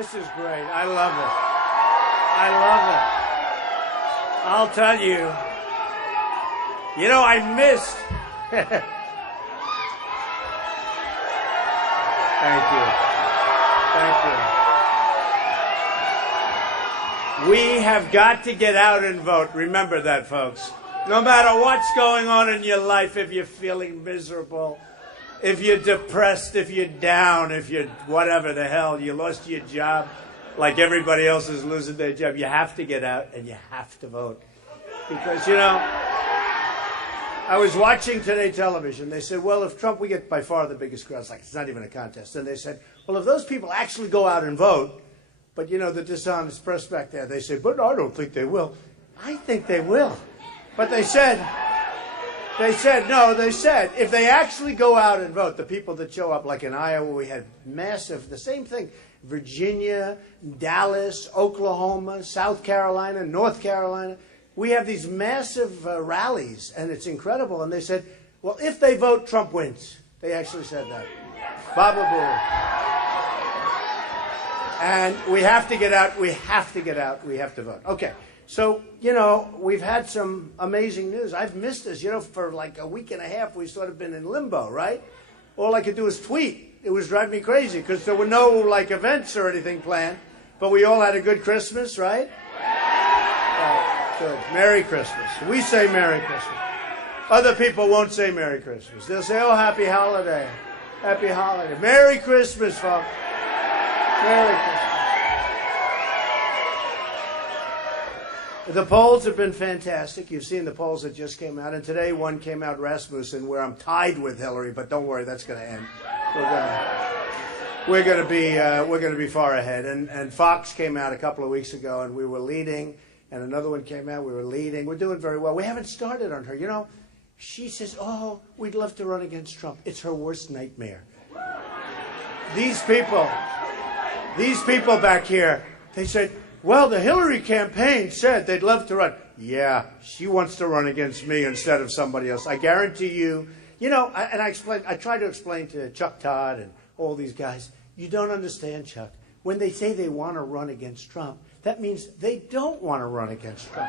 This is great. I love it. I love it. I'll tell you. You know, I missed. Thank you. We have got to get out and vote. Remember that, folks. No matter what's going on in your life, if you're feeling miserable, if you're depressed, if you're down, if you're whatever the hell, you lost your job like everybody else is losing their job, you have to get out and you have to vote. Because, you know, I was watching Today television. They said, well, if Trump, we get by far the biggest crowds, like it's not even a contest. And they said, well, if those people actually go out and vote, but, you know, the dishonest press back there, they said, but I don't think they will. I think they will. But they said, if they actually go out and vote, the people that show up, like in Iowa, we had massive, the same thing, Virginia, Dallas, Oklahoma, South Carolina, North Carolina. We have these massive rallies, and it's incredible. And they said, well, if they vote, Trump wins. They actually said that. Baba boo. And we have to get out. We have to get out. We have to vote. Okay. So, you know, we've had some amazing news. I've missed this. You know, for like a week and a half, we've sort of been in limbo, right? All I could do was tweet. It was driving me crazy because there were no, like, events or anything planned. But we all had a good Christmas, right? Good. Merry Christmas. We say Merry Christmas. Other people won't say Merry Christmas. They'll say, oh, Happy Holiday. Happy Holiday. Merry Christmas, folks. Merry Christmas. The polls have been fantastic. You've seen the polls that just came out. And today one came out, Rasmussen, where I'm tied with Hillary. But don't worry, that's going to end. We're going to be far ahead. And Fox came out a couple of weeks ago, and we were leading. And another one came out, we were leading. We're doing very well. We haven't started on her. You know, she says, oh, we'd love to run against Trump. It's her worst nightmare. These people back here, they said, well, the Hillary campaign said they'd love to run. Yeah, she wants to run against me instead of somebody else. I guarantee you. You know, I try to explain to Chuck Todd and all these guys, you don't understand, Chuck. When they say they want to run against Trump, that means they don't want to run against Trump.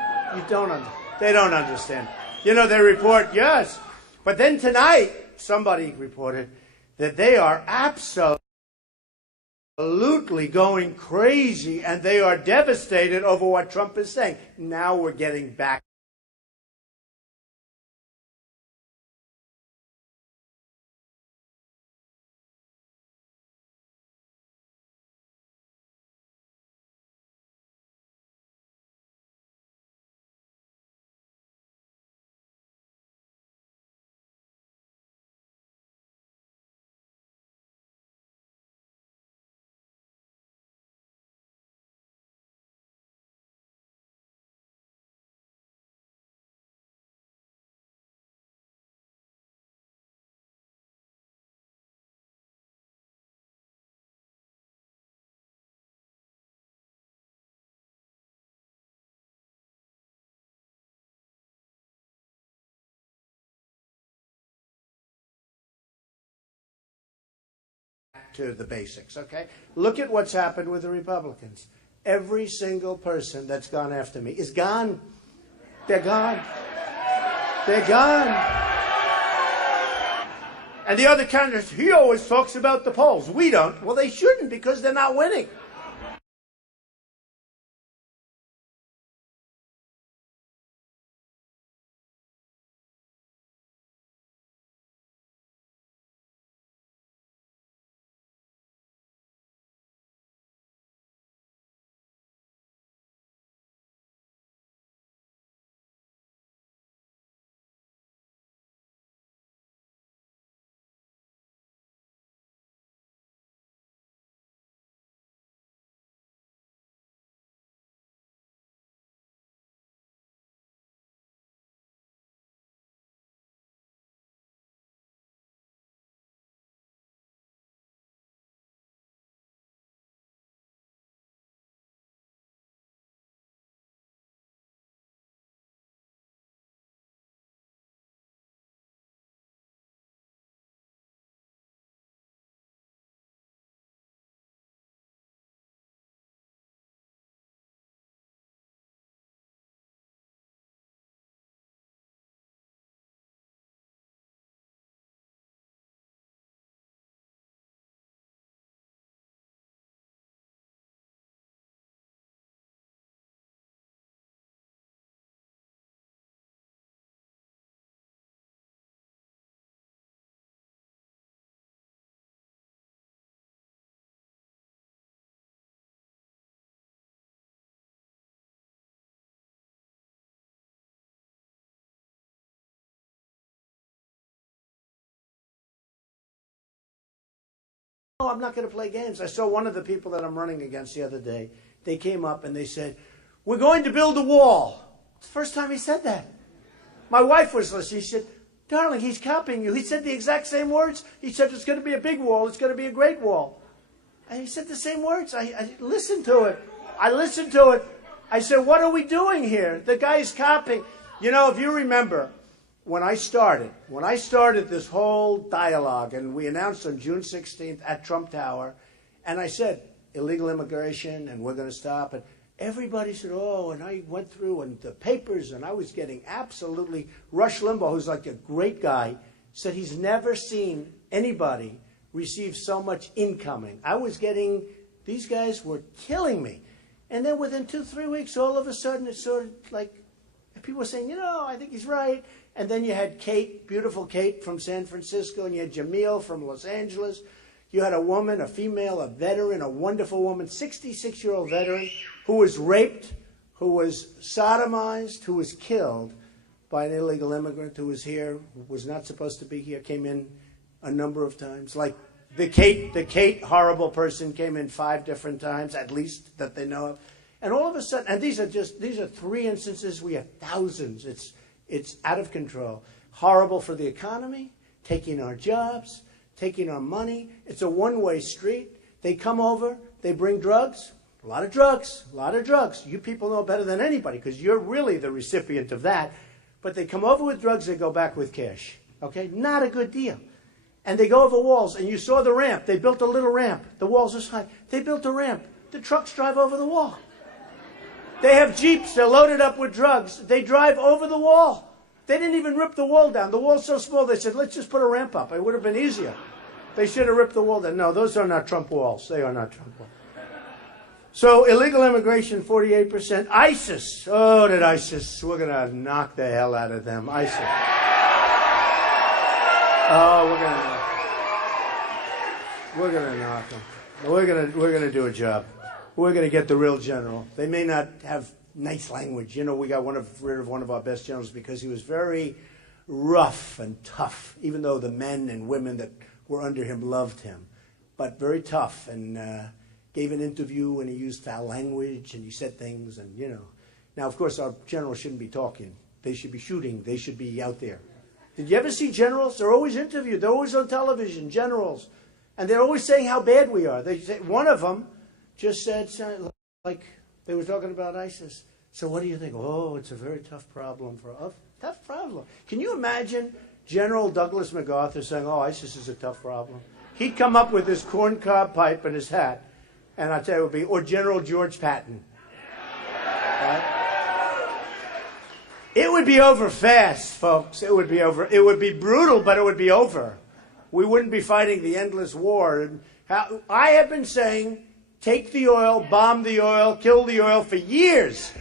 They don't understand. You know, they report, yes. But then tonight, somebody reported that they are absolutely going crazy and they are devastated over what Trump is saying. Now we're getting back to the basics, okay? Look at what's happened with the Republicans. Every single person that's gone after me is gone. They're gone. They're gone. And the other candidates, he always talks about the polls. We don't. Well, they shouldn't because they're not winning. I'm not going to play games. I saw one of the people that I'm running against the other day. They came up and they said, we're going to build a wall. It's the first time he said that. My wife was listening. She said, darling, he's copying you. He said the exact same words. He said, it's going to be a big wall. It's going to be a great wall. And he said the same words. I listened to it. I said, what are we doing here? The guy's copying. You know, if you remember, when I started this whole dialogue, and we announced on June 16th at Trump Tower, and I said, illegal immigration, and we're going to stop it. Everybody said, oh, and I went through and the papers, and I was getting absolutely, Rush Limbaugh, who's like a great guy, said he's never seen anybody receive so much incoming. I was getting, these guys were killing me. And then within 2-3 weeks, all of a sudden, it's sort of like, people were saying, you know, I think he's right. And then you had Kate, beautiful Kate from San Francisco, and you had Jamil from Los Angeles. You had a woman, a female, a veteran, a wonderful woman, 66-year-old veteran, who was raped, who was sodomized, who was killed by an illegal immigrant who was here, who was not supposed to be here, came in a number of times. Like the Kate horrible person came in 5 different times, at least, that they know of. And all of a sudden, and these are 3 instances, we have thousands. It's out of control. Horrible for the economy, taking our jobs, taking our money. It's a one-way street. They come over, they bring drugs, a lot of drugs. You people know better than anybody because you're really the recipient of that. But they come over with drugs, they go back with cash. Okay? Not a good deal. And they go over walls, and you saw the ramp. They built a little ramp. The wall's this high. They built a ramp. The trucks drive over the wall. They have Jeeps. They're loaded up with drugs. They drive over the wall. They didn't even rip the wall down. The wall's so small, they said, let's just put a ramp up. It would have been easier. They should have ripped the wall down. No, those are not Trump walls. They are not Trump walls. So illegal immigration, 48%. ISIS. Oh, that ISIS. We're going to knock the hell out of them. ISIS. Oh, we're going to knock them. We're going to do a job. We're going to get the real general. They may not have nice language. You know, we got rid of one of our best generals because he was very rough and tough, even though the men and women that were under him loved him. But very tough, and gave an interview, and he used foul language, and he said things, and, you know. Now, of course, our generals shouldn't be talking. They should be shooting. They should be out there. Did you ever see generals? They're always interviewed. They're always on television, generals. And they're always saying how bad we are. They say, one of them just said, like, they were talking about ISIS. So what do you think? Oh, it's a very tough problem for us. Tough problem. Can you imagine General Douglas MacArthur saying, oh, ISIS is a tough problem? He'd come up with his corncob pipe and his hat, and I'll tell you it would be, or General George Patton. Right? It would be over fast, folks. It would be over. It would be brutal, but it would be over. We wouldn't be fighting the endless war. I have been saying, take the oil, bomb the oil, kill the oil for years.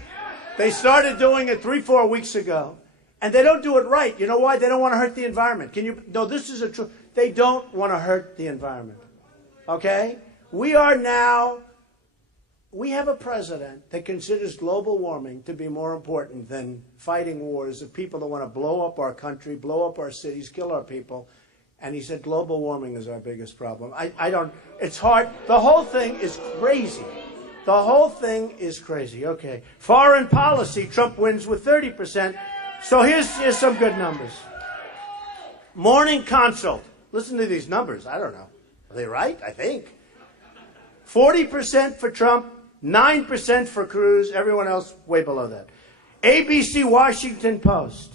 They started doing it 3-4 weeks ago. And they don't do it right. You know why? They don't want to hurt the environment. No, this is a truth. They don't want to hurt the environment. Okay? We have a president that considers global warming to be more important than fighting wars of people that want to blow up our country, blow up our cities, kill our people. And he said global warming is our biggest problem. It's hard. The whole thing is crazy. The whole thing is crazy. Okay. Foreign policy, Trump wins with 30%. So here's some good numbers. Morning consult. Listen to these numbers. I don't know. Are they right? I think. 40% for Trump, 9% for Cruz. Everyone else way below that. ABC Washington Post.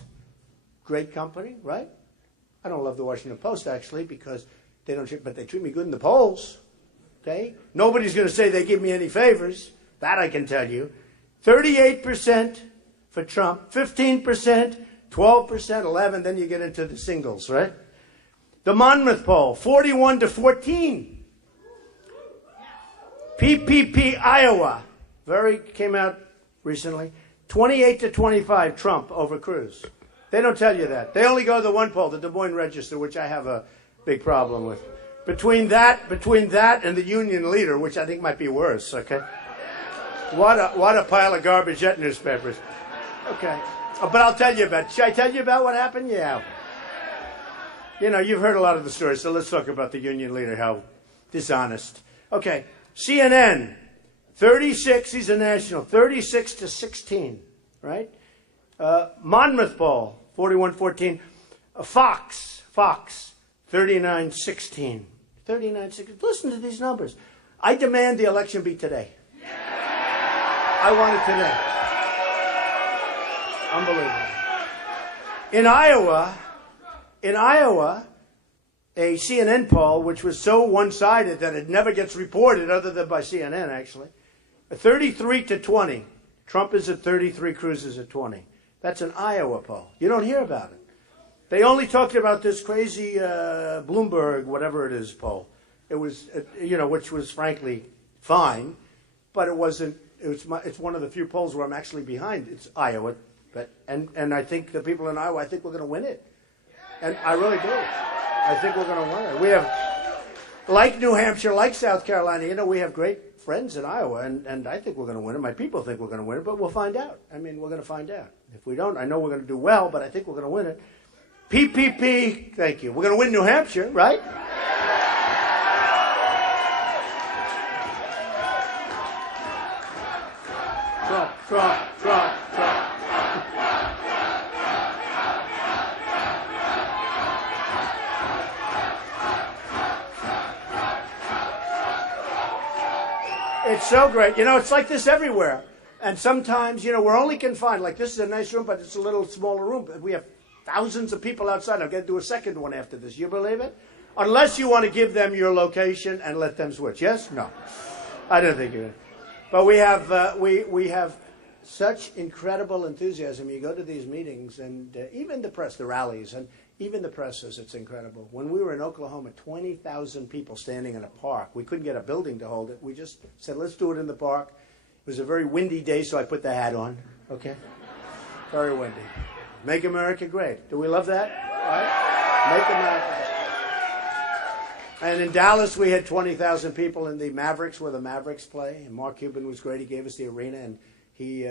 Great company, right? I don't love the Washington Post, actually, because but they treat me good in the polls. Okay? Nobody's going to say they give me any favors. That I can tell you. 38% for Trump, 15%, 12%, 11%, then you get into the singles, right? The Monmouth poll, 41-14. PPP Iowa, came out recently, 28-25, Trump over Cruz. They don't tell you that. They only go to the one poll, the Des Moines Register, which I have a big problem with. Between that and the Union Leader, which I think might be worse, okay? What a pile of garbage at newspapers. Okay. But I'll tell you should I tell you about what happened? Yeah. You know, you've heard a lot of the stories, so let's talk about the Union Leader, how dishonest. Okay, CNN, 36, he's a national, 36-16, right? Monmouth Poll, 41-14. Fox, 39-16. 39-16. Listen to these numbers. I demand the election be today. I want it today. Unbelievable. In Iowa, a CNN poll, which was so one-sided that it never gets reported other than by CNN, actually, 33-20. Trump is at 33, Cruz is at 20. That's an Iowa poll. You don't hear about it. They only talked about this crazy Bloomberg, whatever it is, poll. It was, which was frankly fine, but it wasn't. It's one of the few polls where I'm actually behind. It's Iowa, and I think the people in Iowa, I think we're going to win it, and I really do. I think we're going to win it. We have, like New Hampshire, like South Carolina, we have great friends in Iowa, and I think we're going to win it. My people think we're going to win it, but we'll find out. I mean, we're going to find out. If we don't, I know we're going to do well, but I think we're going to win it. PPP, thank you. We're going to win New Hampshire, right? Trump. It's so great. It's like this everywhere. And sometimes, we're only confined. Like, this is a nice room, but it's a little smaller room. We have thousands of people outside. I'm going to do a second one after this. You believe it? Unless you want to give them your location and let them switch. Yes? No. I don't think you. But we have such incredible enthusiasm. You go to these meetings, and even the press, the rallies, and even the press says it's incredible. When we were in Oklahoma, 20,000 people standing in a park. We couldn't get a building to hold it. We just said, let's do it in the park. It was a very windy day, so I put the hat on. Okay? Very windy. Make America great. Do we love that? Right? Make America great. And in Dallas, we had 20,000 people in the Mavericks, where the Mavericks play. And Mark Cuban was great. He gave us the arena, and he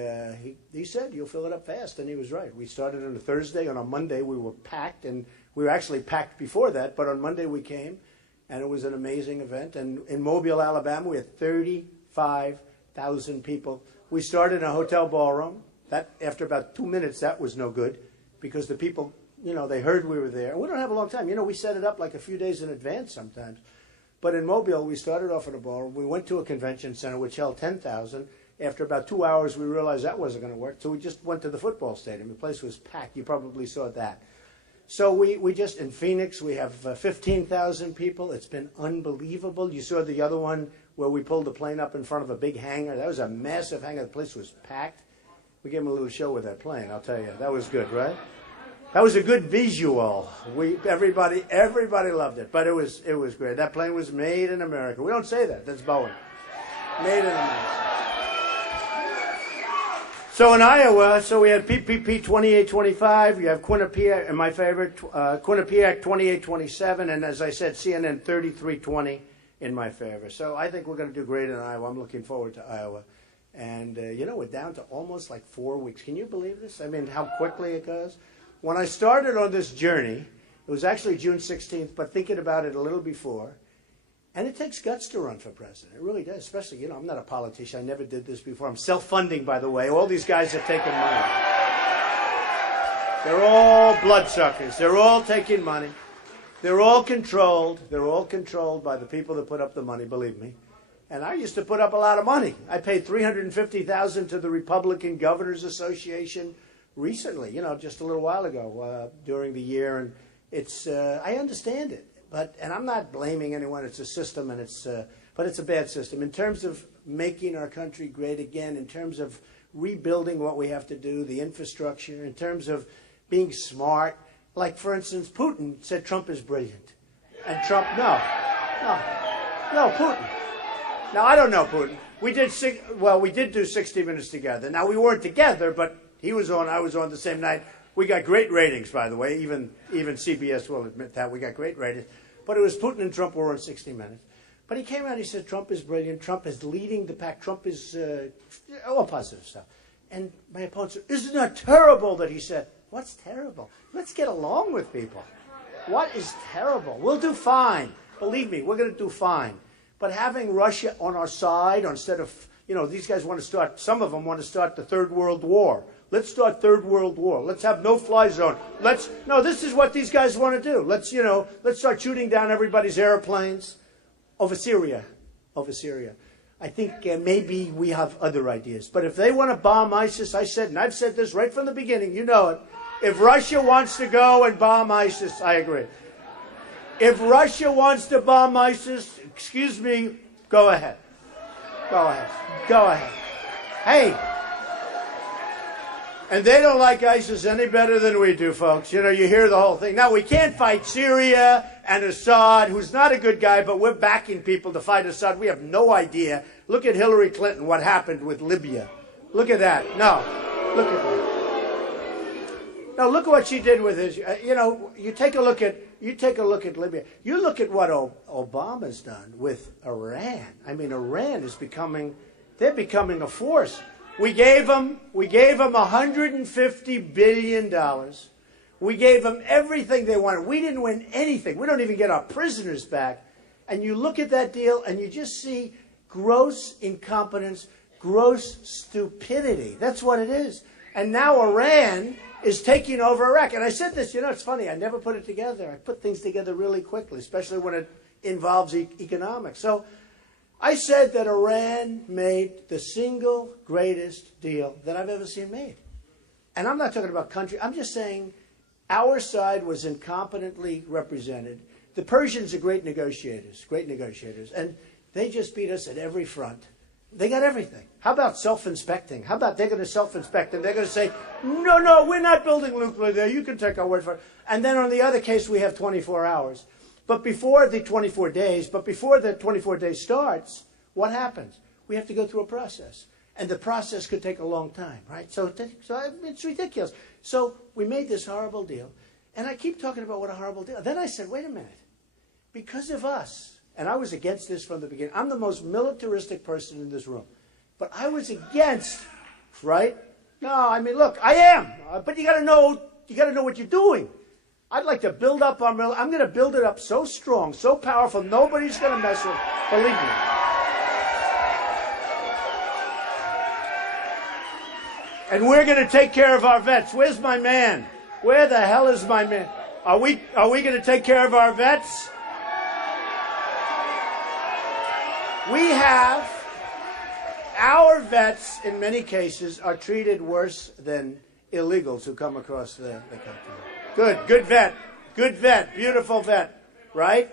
said, you'll fill it up fast. And he was right. We started on a Thursday. And on Monday, we were packed. And we were actually packed before that. But on Monday, we came, and it was an amazing event. And in Mobile, Alabama, we had 35,000 people. We started in a hotel ballroom. That, after about 2 minutes, that was no good, because the people, they heard we were there. And we don't have a long time. We set it up like a few days in advance sometimes. But in Mobile, we started off in a ballroom. We went to a convention center, which held 10,000. After about 2 hours, we realized that wasn't going to work. So we just went to the football stadium. The place was packed. You probably saw that. So we just, in Phoenix, we have 15,000 people. It's been unbelievable. You saw the other one where we pulled the plane up in front of a big hangar. That was a massive hangar. The place was packed. We gave them a little show with that plane, I'll tell you. That was good, right? That was a good visual. Everybody loved it, but it was great. That plane was made in America. We don't say that. That's Boeing. Made in America. So in Iowa, we had PPP 28-25. You have Quinnipiac, and my favorite, Quinnipiac 28-27, and as I said, CNN 33-20 in my favor. So I think we're going to do great in Iowa. I'm looking forward to Iowa. And, we're down to almost like 4 weeks. Can you believe this? I mean, how quickly it goes. When I started on this journey, it was actually June 16th, but thinking about it a little before. And it takes guts to run for president. It really does. Especially, I'm not a politician. I never did this before. I'm self-funding, by the way. All these guys have taken money. They're all bloodsuckers. They're all taking money. They're all controlled. They're all controlled by the people that put up the money, believe me. And I used to put up a lot of money. I paid $350,000 to the Republican Governors Association recently, just a little while ago during the year. And it's I understand it, and I'm not blaming anyone. It's a system, and but it's a bad system in terms of making our country great again, in terms of rebuilding what we have to do, the infrastructure, in terms of being smart. Like, for instance, Putin said Trump is brilliant, and Trump, no, Putin. Now, I don't know Putin. We did do 60 Minutes together. Now, we weren't together, but he was on, I was on the same night. We got great ratings, by the way. Even CBS will admit that. We got great ratings. But it was Putin and Trump were on 60 Minutes. But he came out, he said, Trump is brilliant. Trump is leading the pack. Trump is all positive stuff. And my opponent said, isn't that terrible that he said? What's terrible? Let's get along with people. What is terrible? We'll do fine. Believe me, we're going to do fine. but having Russia on our side instead of, these guys want to start, some of them want to start the Third World War. Let's start Third World War. Let's have no-fly zone. No, this is what these guys want to do. Let's start shooting down everybody's airplanes over Syria. I think maybe we have other ideas. But if they want to bomb ISIS, I said, and I've said this right from the beginning, you know it. If Russia wants to go and bomb ISIS, I agree. If Russia wants to bomb ISIS, excuse me, go ahead. Go ahead. Go ahead. Hey. And they don't like ISIS any better than we do, folks. You hear the whole thing. Now, we can't fight Syria and Assad, who's not a good guy, but we're backing people to fight Assad. We have no idea. Look at Hillary Clinton, what happened with Libya. Look at that. No. Look at that. Now, look at what she did with his. You take a look at Libya. You look at what Obama's done with Iran. I mean, Iran is they're becoming a force. We gave them $150 billion. We gave them everything they wanted. We didn't win anything. We don't even get our prisoners back. And you look at that deal and you just see gross incompetence, gross stupidity. That's what it is. And now Iran is taking over Iraq. And I said this, it's funny, I never put it together. I put things together really quickly, especially when it involves economics. So I said that Iran made the single greatest deal that I've ever seen made. And I'm not talking about country. I'm just saying our side was incompetently represented. The Persians are great negotiators. And they just beat us at every front. They got everything. How about self-inspecting? How about they're going to self-inspect and they're going to say, no, we're not building nuclear there. You can take our word for it. And then on the other case, we have 24 hours. But before the 24 days starts, what happens? We have to go through a process. And the process could take a long time, right? So it's ridiculous. So we made this horrible deal. And I keep talking about what a horrible deal. Then I said, wait a minute. Because of us, and I was against this from the beginning. I'm the most militaristic person in this room. But I was against, right? No, I mean, look, I am. But you got to know what you're doing. I'd like to build up our military. I'm going to build it up so strong, so powerful, nobody's going to mess with it. Believe me. And we're going to take care of our vets. Where's my man? Where the hell is my man? Are we going to take care of our vets? We have, our vets, in many cases, are treated worse than illegals who come across the country. Good vet, beautiful vet, right?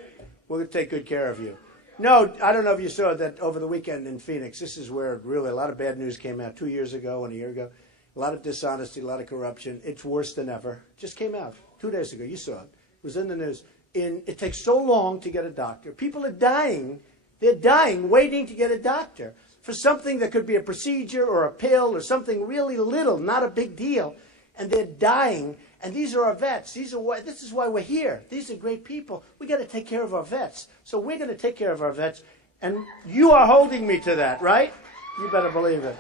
We're going to take good care of you. No, I don't know if you saw that over the weekend in Phoenix. This is where really a lot of bad news came out 2 years ago and a year ago. A lot of dishonesty, a lot of corruption. It's worse than ever. Just came out 2 days ago. You saw it. It was in the news. It takes so long to get a doctor. People are dying. They're dying waiting to get a doctor for something that could be a procedure or a pill or something really little, not a big deal. And they're dying. And these are our vets. This is why we're here. These are great people. We got to take care of our vets. So we're going to take care of our vets. And you are holding me to that, right? You better believe it.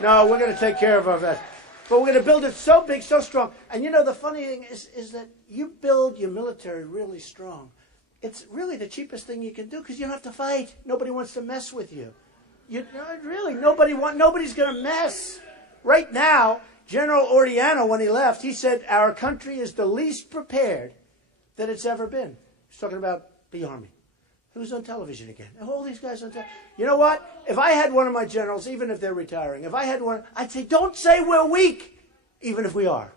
No, we're going to take care of our vets. But we're going to build it so big, so strong. And the funny thing is that you build your military really strong. It's really the cheapest thing you can do because you don't have to fight. Nobody wants to mess with you. Nobody's going to mess. Right now, General Oriano, when he left, he said, our country is the least prepared that it's ever been. He's talking about the Army. Who's on television again? All these guys on television. You know what? If I had one of my generals, even if they're retiring, if I had one, I'd say, don't say we're weak, even if we are.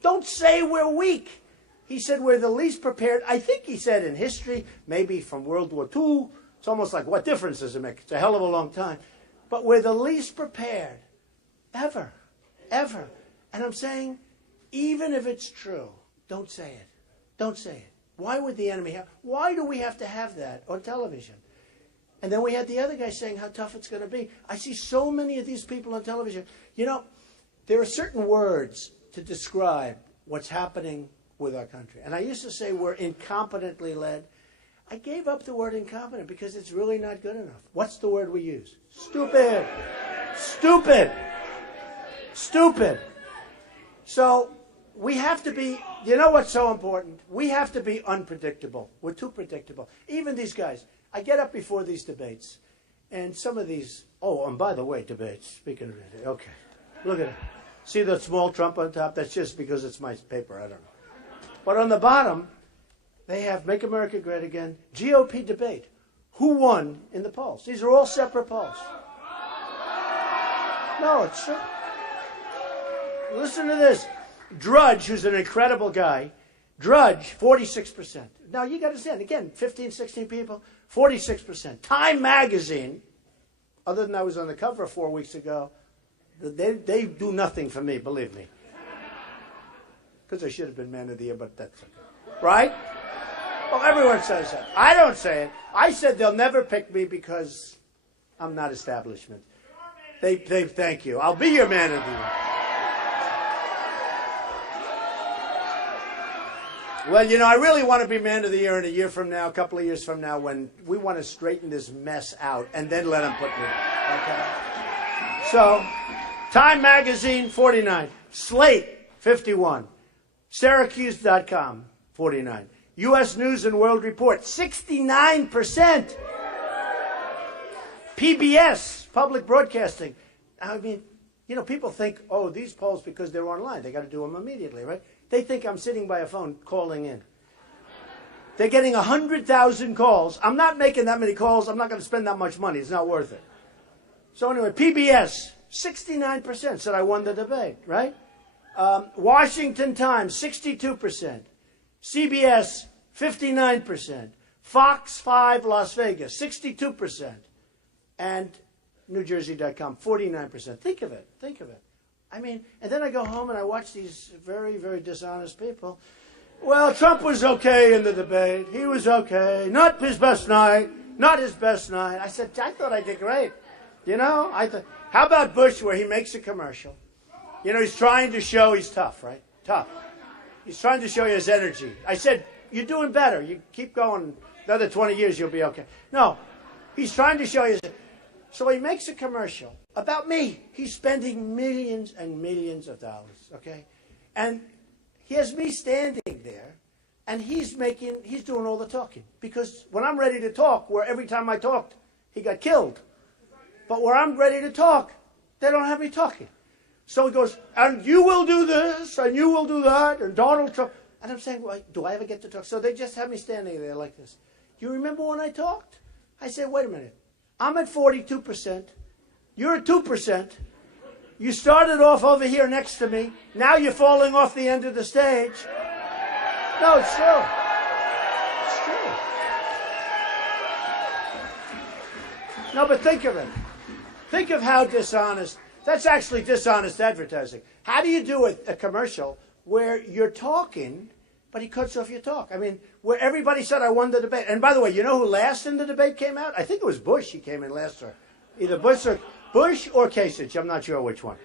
Don't say we're weak. He said we're the least prepared. I think he said in history, maybe from World War II. It's almost like, what difference does it make? It's a hell of a long time. But we're the least prepared ever. And I'm saying, even if it's true, don't say it. Don't say it. Why would the enemy have? Why do we have to have that on television? And then we had the other guy saying how tough it's going to be. I see so many of these people on television. There are certain words to describe what's happening with our country. And I used to say we're incompetently led. I gave up the word incompetent because it's really not good enough. What's the word we use? Stupid. So we have to be, what's so important? We have to be unpredictable. We're too predictable. Even these guys. I get up before these debates, and some of these, oh, and by the way, debates, speaking of it, okay, look at it. See the small Trump on top? That's just because it's my paper, I don't know. But on the bottom, they have Make America Great Again, GOP debate. Who won in the polls? These are all separate polls. No, it's true. Listen to this. Drudge, who's an incredible guy, Drudge, 46%. Now, you got to understand, again, 15, 16 people, 46%. Time magazine, other than I was on the cover 4 weeks ago, they do nothing for me, believe me. Because I should have been Man of the Year, but that's okay. Right? Well, everyone says that. I don't say it. I said they'll never pick me because I'm not establishment. They thank you. I'll be your Man of the Year. Well, you know, I really want to be Man of the Year in a year from now, a couple of years from now, when we want to straighten this mess out and then let them put me in. Okay? So, Time Magazine, 49. Slate, 51. Syracuse.com, 49. U.S. News and World Report, 69%. PBS, Public Broadcasting. I mean, you know, people think, oh, these polls, because they're online, they got to do them immediately, right? They think I'm sitting by a phone calling in. They're getting 100,000 calls. I'm not making that many calls. I'm not going to spend that much money. It's not worth it. So anyway, PBS, 69% said I won the debate, right? Washington Times, 62%. CBS, 59%. Fox 5 Las Vegas, 62%. And NewJersey.com, 49%. Think of it. Think of it. I mean, and then I go home and I watch these very, very dishonest people. Well, Trump was okay in the debate. He was okay. Not his best night. Not his best night. I said, I thought I did great. You know, I thought, how about Bush where he makes a commercial? You know, he's trying to show he's tough, right? Tough. He's trying to show you his energy. I said, you're doing better. You keep going. Another 20 years, you'll be okay. No, he's trying to show you. So he makes a commercial about me. He's spending millions and millions of dollars, okay? And he has me standing there, and he's doing all the talking. Because when I'm ready to talk, where every time I talked, he got killed. But where I'm ready to talk, they don't have me talking. So he goes, and you will do this, and you will do that, and Donald Trump. And I'm saying, well, do I ever get to talk? So they just have me standing there like this. You remember when I talked? I said, wait a minute. I'm at 42%. You're at 2%. You started off over here next to me. Now you're falling off the end of the stage. No, it's true. It's true. No, but think of it. Think of how dishonest. That's actually dishonest advertising. How do you do a commercial where you're talking, but he cuts off your talk? I mean, where everybody said I won the debate. And by the way, you know who last in the debate came out? I think it was Bush. He came in last, or either Bush or Kasich. I'm not sure which one.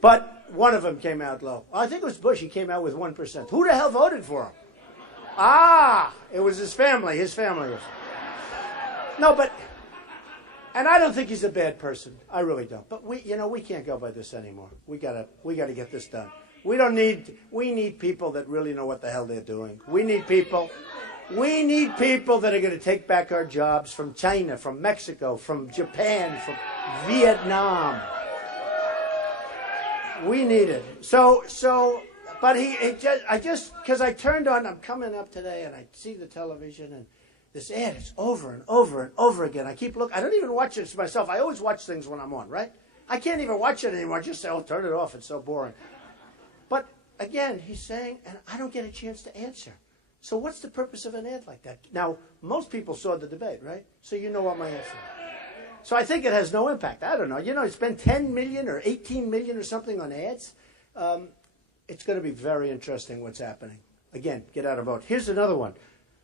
But one of them came out low. I think it was Bush. He came out with 1%. Who the hell voted for him? Ah, it was his family. His family was. No, but, and I don't think he's a bad person. I really don't. But we can't go by this anymore. We gotta get this done. We need people that really know what the hell they're doing. We need people that are going to take back our jobs from China, from Mexico, from Japan, from Vietnam. We need it. But because I turned on, I'm coming up today and I see the television and this ad is over and over and over again. I keep looking. I don't even watch it myself. I always watch things when I'm on, right? I can't even watch it anymore. I just say, oh, turn it off. It's so boring. But again, he's saying, and I don't get a chance to answer. So what's the purpose of an ad like that? Now, most people saw the debate, right? So you know what my answer is. So I think it has no impact. I don't know. You know, you spend 10 million or 18 million or something on ads. It's going to be very interesting what's happening. Again, get out and vote. Here's another one.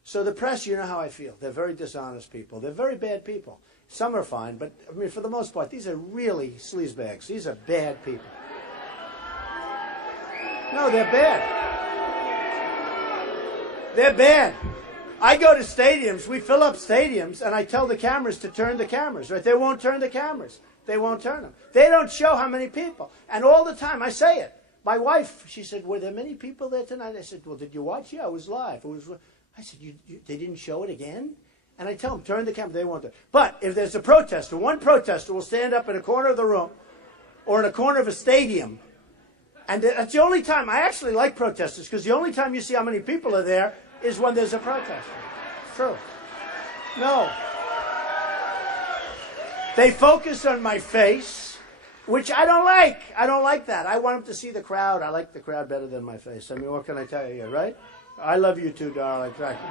So the press, you know how I feel. They're very dishonest people. They're very bad people. Some are fine, but I mean, for the most part, these are really sleazebags. These are bad people. No, they're bad. They're bad. I go to stadiums, we fill up stadiums, and I tell the cameras to turn the cameras, right? They won't turn the cameras. They won't turn them. They don't show how many people. And all the time, I say it. My wife, she said, were there many people there tonight? I said, well, did you watch? Yeah, it was live. I said, they didn't show it again? And I tell them, turn the camera. They won't do it. But if there's a protester, one protester will stand up in a corner of the room or in a corner of a stadium. And that's the only time. I actually like protesters because the only time you see how many people are there is when there's a protester. It's true. No. They focus on my face, which I don't like. I don't like that. I want them to see the crowd. I like the crowd better than my face. I mean, what can I tell you, right? I love you too, darling. Thank you.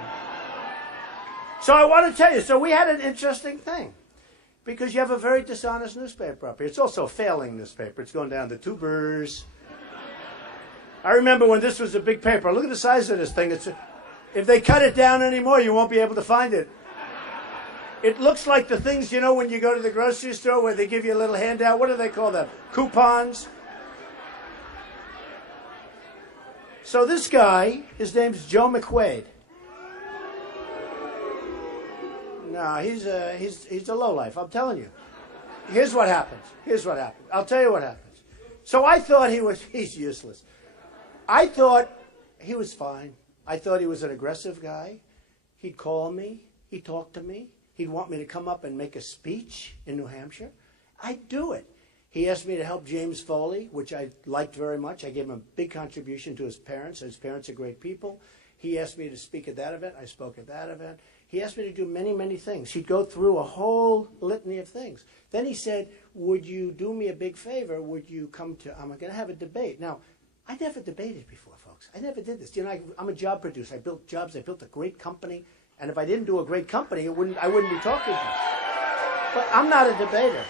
So I want to tell you, so we had an interesting thing. Because you have a very dishonest newspaper up here. It's also a failing newspaper. It's going down the tubers. I remember when this was a big paper. Look at the size of this thing. If they cut it down anymore, you won't be able to find it. It looks like the things, you know, when you go to the grocery store where they give you a little handout. What do they call them? Coupons. So this guy, his name's Joe McQuaid. No, he's a lowlife, I'm telling you. Here's what happens. I'll tell you what happens. So I thought he's useless. I thought he was fine. I thought he was an aggressive guy. He'd call me. He'd talk to me. He'd want me to come up and make a speech in New Hampshire. I'd do it. He asked me to help James Foley, which I liked very much. I gave him a big contribution to his parents. His parents are great people. He asked me to speak at that event. I spoke at that event. He asked me to do many, many things. He'd go through a whole litany of things. Then he said, would you do me a big favor? Would you come to, I'm going to have a debate. Now, I never debated before, folks. I never did this. You know, I'm a job producer. I built jobs. I built a great company. And if I didn't do a great company, I wouldn't be talking to you. But I'm not a debater.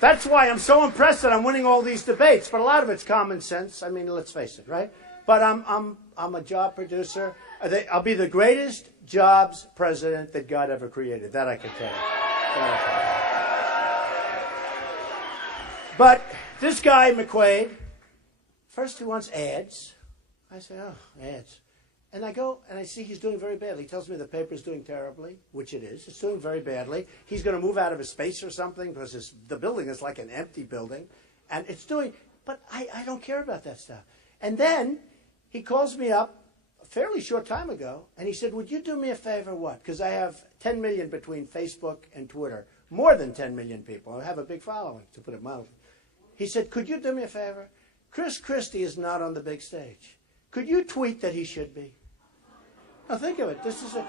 That's why I'm so impressed that I'm winning all these debates. But a lot of it's common sense. I mean, let's face it, right? But I'm a job producer. I'll be the greatest jobs president that God ever created. That I can tell you. But this guy, McQuaid, first he wants ads. I say, oh, ads. And I go and I see he's doing very badly. He tells me the paper's doing terribly, which it is. It's doing very badly. He's going to move out of his space or something because the building is like an empty building. And it's doing, but I don't care about that stuff. And then he calls me up a fairly short time ago, and he said, would you do me a favor? What? Because I have 10 million between Facebook and Twitter. More than 10 million people. I have a big following, to put it mildly. He said, could you do me a favor? Chris Christie is not on the big stage. Could you tweet that he should be? Now think of it. This is a...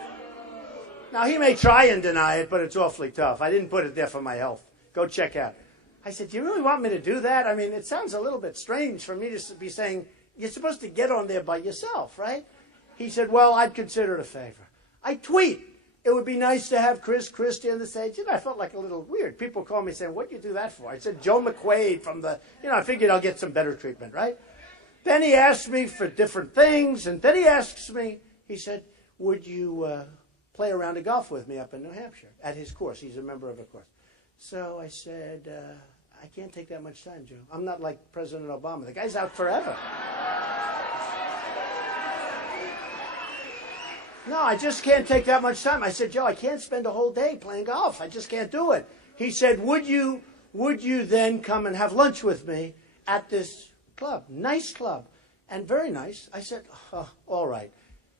Now he may try and deny it, but it's awfully tough. I didn't put it there for my health. Go check out. I said, do you really want me to do that? I mean, it sounds a little bit strange for me to be saying, you're supposed to get on there by yourself, right? He said, well, I'd consider it a favor. I tweet. It would be nice to have Chris Christie on the stage. You know, I felt like a little weird. People call me saying, what'd you do that for? I said, Joe McQuaid from the... You know, I figured I'll get some better treatment, right? Then he asked me for different things, and then he asks me, he said, would you play a round of golf with me up in New Hampshire at his course? He's a member of a course. So I said, I can't take that much time, Joe. I'm not like President Obama. The guy's out forever. No, I just can't take that much time. I said, Joe, I can't spend a whole day playing golf. I just can't do it. He said, would you then come and have lunch with me at this club? Nice club. And very nice. I said, oh, all right.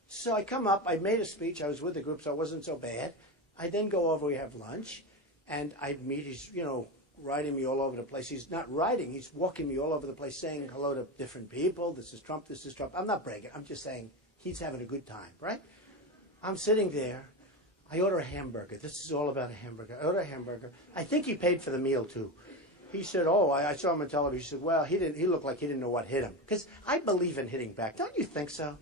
So I come up. I made a speech. I was with the group, so it wasn't so bad. I then go over. We have lunch. And I meet. He's, you know, riding me all over the place. He's not riding. He's walking me all over the place saying hello to different people. This is Trump. This is Trump. I'm not bragging. I'm just saying he's having a good time, right? I'm sitting there. I order a hamburger. This is all about a hamburger. I order a hamburger. I think he paid for the meal, too. He said, oh, I saw him on television. He said, well, he looked like he didn't know what hit him. Because I believe in hitting back. Don't you think so?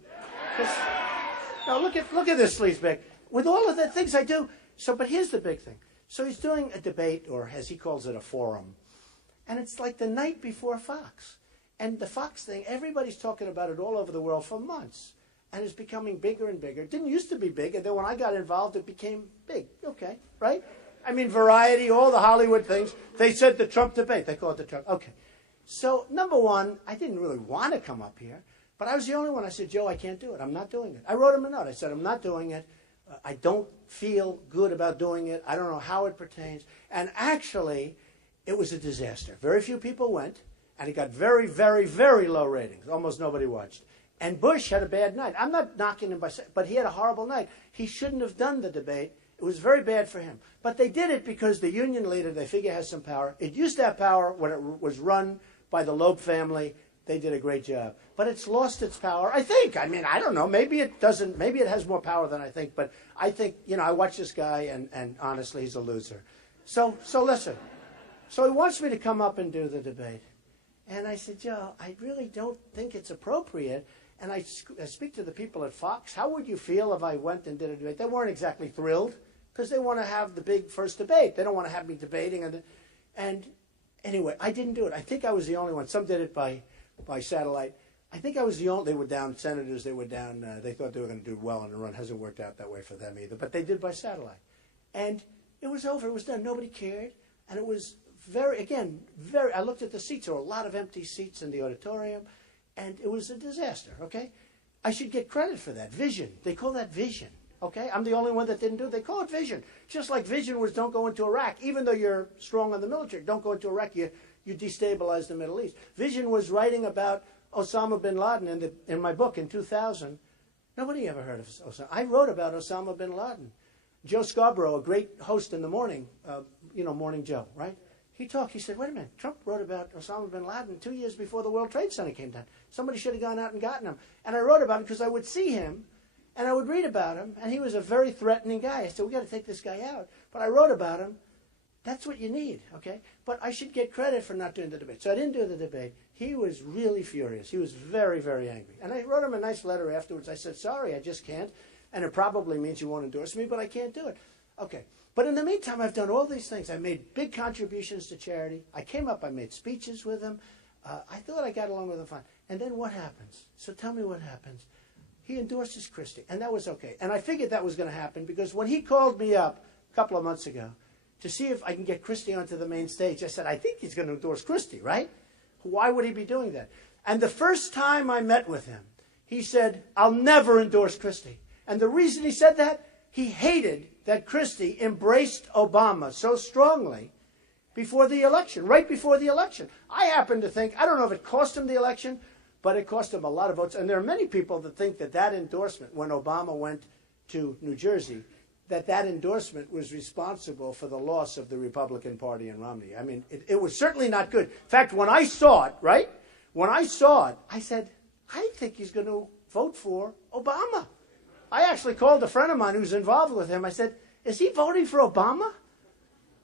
Now, look at this sleazebag. With all of the things I do. So, but here's the big thing. So he's doing a debate, or as he calls it, a forum. And it's like the night before Fox. And the Fox thing, everybody's talking about it all over the world for months. And it's becoming bigger and bigger. It didn't used to be big, and then when I got involved, it became big. Okay, right? I mean, Variety, all the Hollywood things. They said the Trump debate. They call it the Trump. Okay. So, number one, I didn't really want to come up here, but I was the only one. I said, Joe, I can't do it. I'm not doing it. I wrote him a note. I said, I'm not doing it. I don't feel good about doing it. I don't know how it pertains. And actually, it was a disaster. Very few people went, and it got very, very, very low ratings. Almost nobody watched. And Bush had a bad night. I'm not knocking him but he had a horrible night. He shouldn't have done the debate. It was very bad for him. But they did it because the union leader, they figure, has some power. It used to have power when it was run by the Loeb family. They did a great job. But it's lost its power, I think. I mean, I don't know. Maybe it doesn't. Maybe it has more power than I think. But I think, I watch this guy, and honestly, he's a loser. So listen. So he wants me to come up and do the debate. And I said, Joe, I really don't think it's appropriate. And I speak to the people at Fox. How would you feel if I went and did a debate? They weren't exactly thrilled because they want to have the big first debate. They don't want to have me debating. And anyway, I didn't do it. I think I was the only one. Some did it by satellite. I think I was the only. They were down senators. They were down. They thought they were going to do well in the run. Hasn't worked out that way for them either. But they did by satellite. And it was over. It was done. Nobody cared. And it was very. I looked at the seats. There were a lot of empty seats in the auditorium. And it was a disaster, okay? I should get credit for that. Vision. They call that vision, okay? I'm the only one that didn't do it. They call it vision. Just like vision was don't go into Iraq. Even though you're strong on the military, don't go into Iraq. You destabilize the Middle East. Vision was writing about Osama bin Laden in my book in 2000. Nobody ever heard of Osama. I wrote about Osama bin Laden. Joe Scarborough, a great host in the morning, Morning Joe, right? He said, wait a minute, Trump wrote about Osama bin Laden 2 years before the World Trade Center came down. Somebody should have gone out and gotten him. And I wrote about him because I would see him, and I would read about him, and he was a very threatening guy. I said, we got to take this guy out. But I wrote about him. That's what you need, okay? But I should get credit for not doing the debate. So I didn't do the debate. He was really furious. He was very, very angry. And I wrote him a nice letter afterwards. I said, sorry, I just can't. And it probably means you won't endorse me, but I can't do it. Okay. But in the meantime, I've done all these things. I made big contributions to charity. I came up, I made speeches with him. I thought I got along with him fine. And then what happens? So tell me what happens. He endorses Christie, and that was okay. And I figured that was going to happen because when he called me up a couple of months ago to see if I can get Christie onto the main stage, I said, I think he's going to endorse Christie, right? Why would he be doing that? And the first time I met with him, he said, I'll never endorse Christie. And the reason he said that, he hated that Christie embraced Obama so strongly before the election, right before the election. I happen to think, I don't know if it cost him the election, but it cost him a lot of votes. And there are many people that think that endorsement, when Obama went to New Jersey, that endorsement was responsible for the loss of the Republican Party in Romney. I mean, it was certainly not good. In fact, when I saw it, right, I said, I think he's going to vote for Obama. I actually called a friend of mine who's involved with him. I said, is he voting for Obama?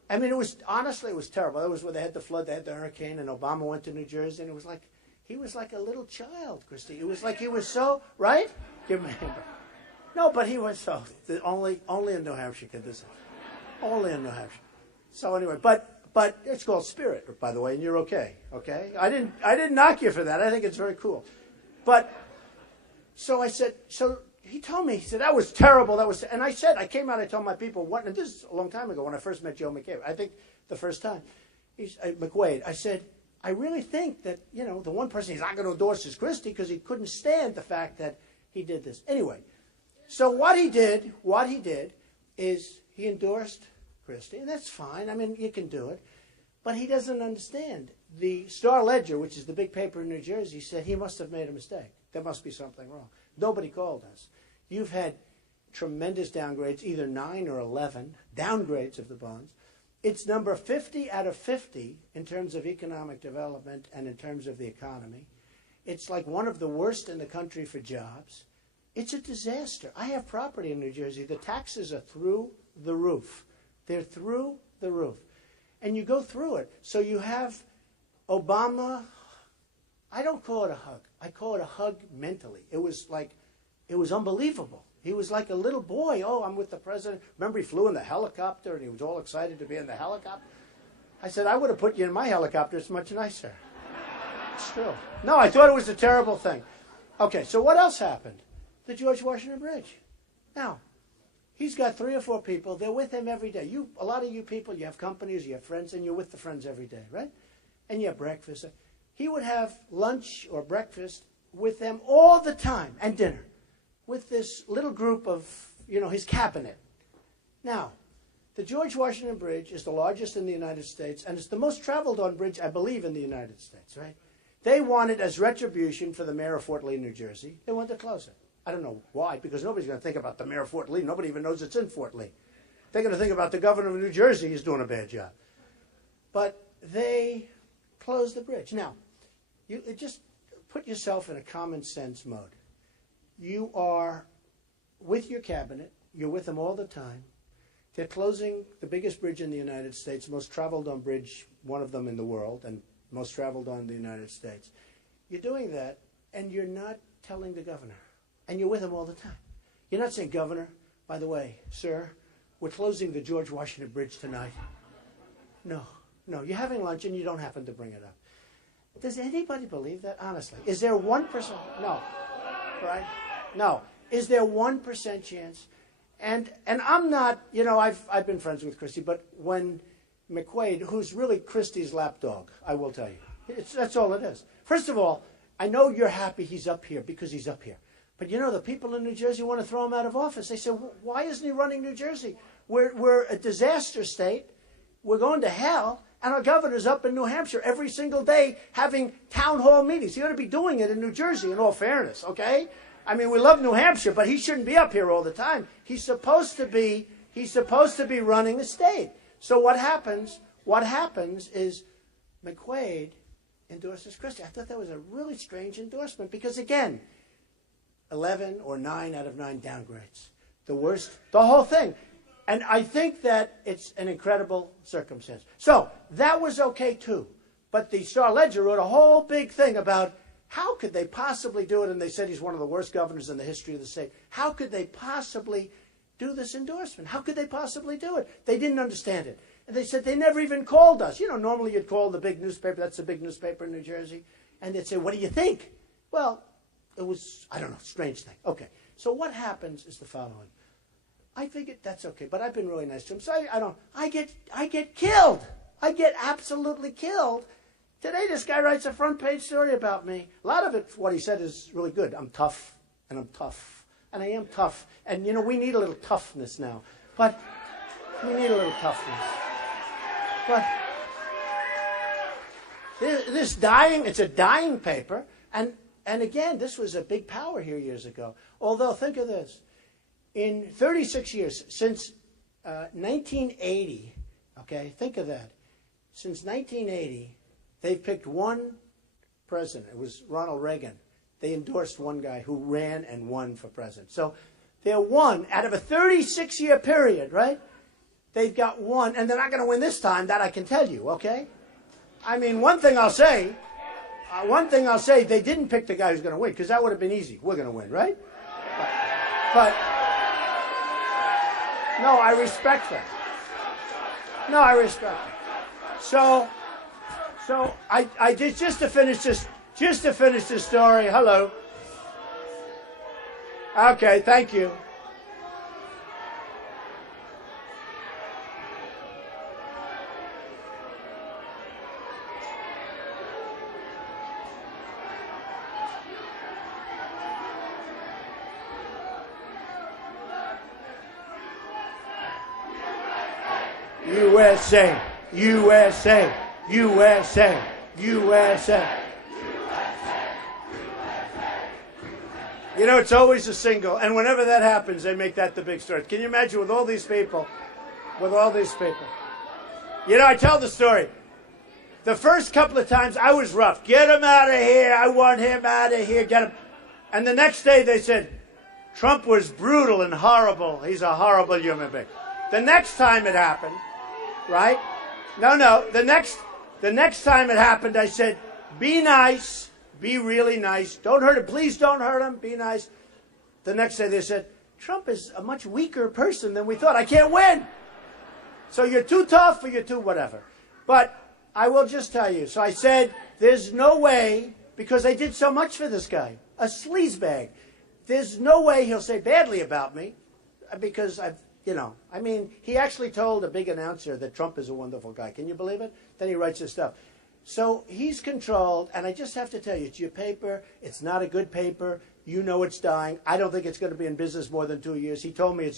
I mean, honestly, it was terrible. That was where they had the flood, they had the hurricane, and Obama went to New Jersey, and it was like, he was like a little child, Christie. It was like he was so, right? Give me a hand. No, but he was so, only in New Hampshire could this happen. Only in New Hampshire. So anyway, but it's called Spirit, by the way, and you're okay, okay? I didn't knock you for that. I think it's very cool. But, so I said, he told me, he said, that was terrible. And I came out, I told my people, and this is a long time ago when I first met Joe McCabe. I think the first time. McQuaid, I said, I really think that, the one person he's not going to endorse is Christie because he couldn't stand the fact that he did this. Anyway, so what he did is he endorsed Christie, and that's fine. I mean, you can do it. But he doesn't understand. The Star-Ledger, which is the big paper in New Jersey, said he must have made a mistake. There must be something wrong. Nobody called us. You've had tremendous downgrades, either 9 or 11 downgrades of the bonds. It's number 50 out of 50 in terms of economic development and in terms of the economy. It's like one of the worst in the country for jobs. It's a disaster. I have property in New Jersey. The taxes are through the roof. They're through the roof. And you go through it. So you have Obama. I don't call it a hug. I call it a hug mentally. It was unbelievable. He was like a little boy. Oh, I'm with the president. Remember, he flew in the helicopter, and he was all excited to be in the helicopter. I said, I would have put you in my helicopter. It's much nicer. It's true. No, I thought it was a terrible thing. Okay, so what else happened? The George Washington Bridge. Now, he's got 3 or 4 people. They're with him every day. A lot of you people, you have companies, you have friends, and you're with the friends every day, right? And you have breakfast. He would have lunch or breakfast with them all the time, and dinner, with this little group of, his cabinet. Now, the George Washington Bridge is the largest in the United States, and it's the most traveled on bridge, I believe, in the United States, right? They wanted, as retribution for the mayor of Fort Lee, New Jersey, they wanted to close it. I don't know why, because nobody's going to think about the mayor of Fort Lee. Nobody even knows it's in Fort Lee. They're going to think about the governor of New Jersey is doing a bad job. But they closed the bridge. Now, you just put yourself in a common sense mode. You are with your cabinet. You're with them all the time. They're closing the biggest bridge in the United States, most traveled on bridge, one of them in the world, and most traveled on in the United States. You're doing that, and you're not telling the governor. And you're with him all the time. You're not saying, Governor, by the way, sir, we're closing the George Washington Bridge tonight. No, you're having lunch and you don't happen to bring it up. Does anybody believe that, honestly? Is there 1%? No, right? No. Is there 1% chance? And I'm not, I've been friends with Christie, but when McQuaid, who's really Christie's lapdog, I will tell you. That's all it is. First of all, I know you're happy he's up here because he's up here. But the people in New Jersey want to throw him out of office. They say, why isn't he running New Jersey? We're a disaster state. We're going to hell. And our governor's up in New Hampshire every single day having town hall meetings. He ought to be doing it in New Jersey, in all fairness, okay? I mean, we love New Hampshire, but he shouldn't be up here all the time. He's supposed to be running the state. So what happens is McQuaid endorses Christie. I thought that was a really strange endorsement because, again, 11 or 9 out of 9 downgrades. The worst, the whole thing. And I think that it's an incredible circumstance. So that was okay, too. But the Star-Ledger wrote a whole big thing about how could they possibly do it? And they said he's one of the worst governors in the history of the state. How could they possibly do this endorsement? How could they possibly do it? They didn't understand it. And they said they never even called us. Normally you'd call the big newspaper. That's the big newspaper in New Jersey. And they'd say, what do you think? Well, it was, I don't know, strange thing. Okay, so what happens is the following. I figured that's okay, but I've been really nice to him. So I get killed. I get absolutely killed. Today this guy writes a front page story about me. A lot of it, what he said is really good. I'm tough, and I'm tough. And I am tough. And, we need a little toughness now. But we need a little toughness. But this dying, it's a dying paper. And again, this was a big power here years ago. Although, think of this. In 36 years, since 1980, okay, think of that. Since 1980, they've picked one president. It was Ronald Reagan. They endorsed one guy who ran and won for president. So they're one out of a 36-year period, right? They've got one, and they're not going to win this time, that I can tell you, okay? I mean, one thing I'll say, they didn't pick the guy who's going to win, because that would have been easy. We're going to win, right? But no, I respect that. No, I respect it. So I did just to finish this story. Hello. Okay, thank you. USA, USA, USA, USA. It's always a single, and whenever that happens, they make that the big story. Can you imagine with all these people? I tell the story. The first couple of times, I was rough. Get him out of here. I want him out of here. Get him. And the next day, they said, Trump was brutal and horrible. He's a horrible human being. The next time it happened, right? No. The next time it happened, I said, be nice. Be really nice. Don't hurt him. Please don't hurt him. Be nice. The next day they said, Trump is a much weaker person than we thought. I can't win. So you're too tough or you're too whatever. But I will just tell you. So I said, there's no way, because they did so much for this guy, a sleazebag. There's no way he'll say badly about me because he actually told a big announcer that Trump is a wonderful guy. Can you believe it? Then he writes this stuff. So he's controlled, and I just have to tell you, it's your paper. It's not a good paper. You know it's dying. I don't think it's going to be in business more than 2 years. He told me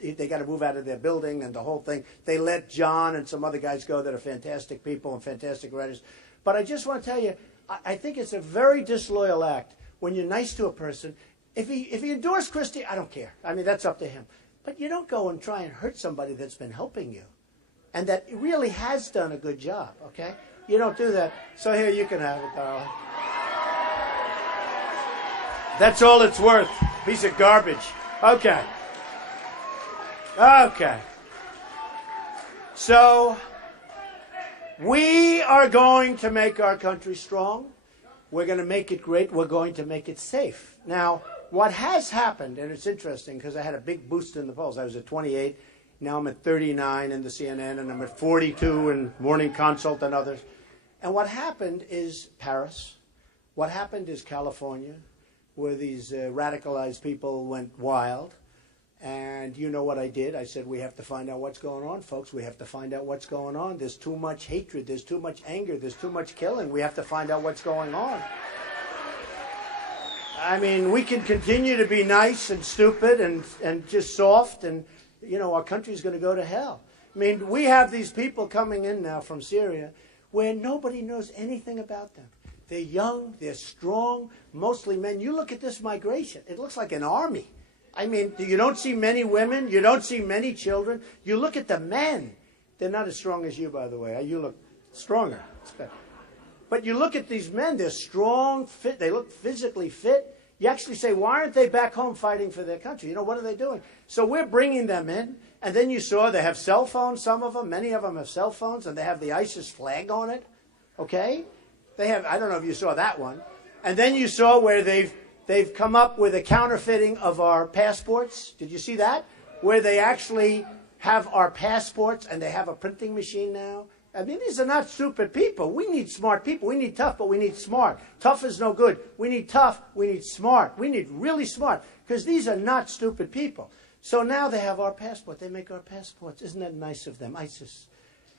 they got to move out of their building and the whole thing. They let John and some other guys go that are fantastic people and fantastic writers. But I just want to tell you, I think it's a very disloyal act when you're nice to a person. If he endorsed Christie, I don't care. I mean, that's up to him. But you don't go and try and hurt somebody that's been helping you and that really has done a good job, okay? You don't do that. So here, you can have it, darling. That's all it's worth. Piece of garbage. Okay. Okay. So, we are going to make our country strong. We're going to make it great. We're going to make it safe. Now, what has happened, and it's interesting because I had a big boost in the polls. I was at 28. Now I'm at 39 in the CNN, and I'm at 42 in Morning Consult and others. And what happened is Paris. What happened is California, where these radicalized people went wild. And you know what I did? I said, we have to find out what's going on, folks. We have to find out what's going on. There's too much hatred. There's too much anger. There's too much killing. We have to find out what's going on. I mean, we can continue to be nice and stupid and just soft, and, you know, our country's going to go to hell. I mean, we have these people coming in now from Syria where nobody knows anything about them. They're young. They're strong, mostly men. You look at this migration. It looks like an army. I mean, you don't see many women. You don't see many children. You look at the men. They're not as strong as you, by the way. You look stronger. But you look at these men. They're strong, fit. They look physically fit. You actually say, why aren't they back home fighting for their country? You know, what are they doing? So we're bringing them in. And then you saw they have cell phones, some of them. Many of them have cell phones, and they have the ISIS flag on it. Okay? They have, I don't know if you saw that one. And then you saw where they've come up with a counterfeiting of our passports. Did you see that? Where they actually have our passports and they have a printing machine now. I mean, these are not stupid people. We need smart people. We need tough, but we need smart. Tough is no good. We need tough. We need smart. We need really smart, because these are not stupid people. So now they have our passport. They make our passports. Isn't that nice of them, ISIS?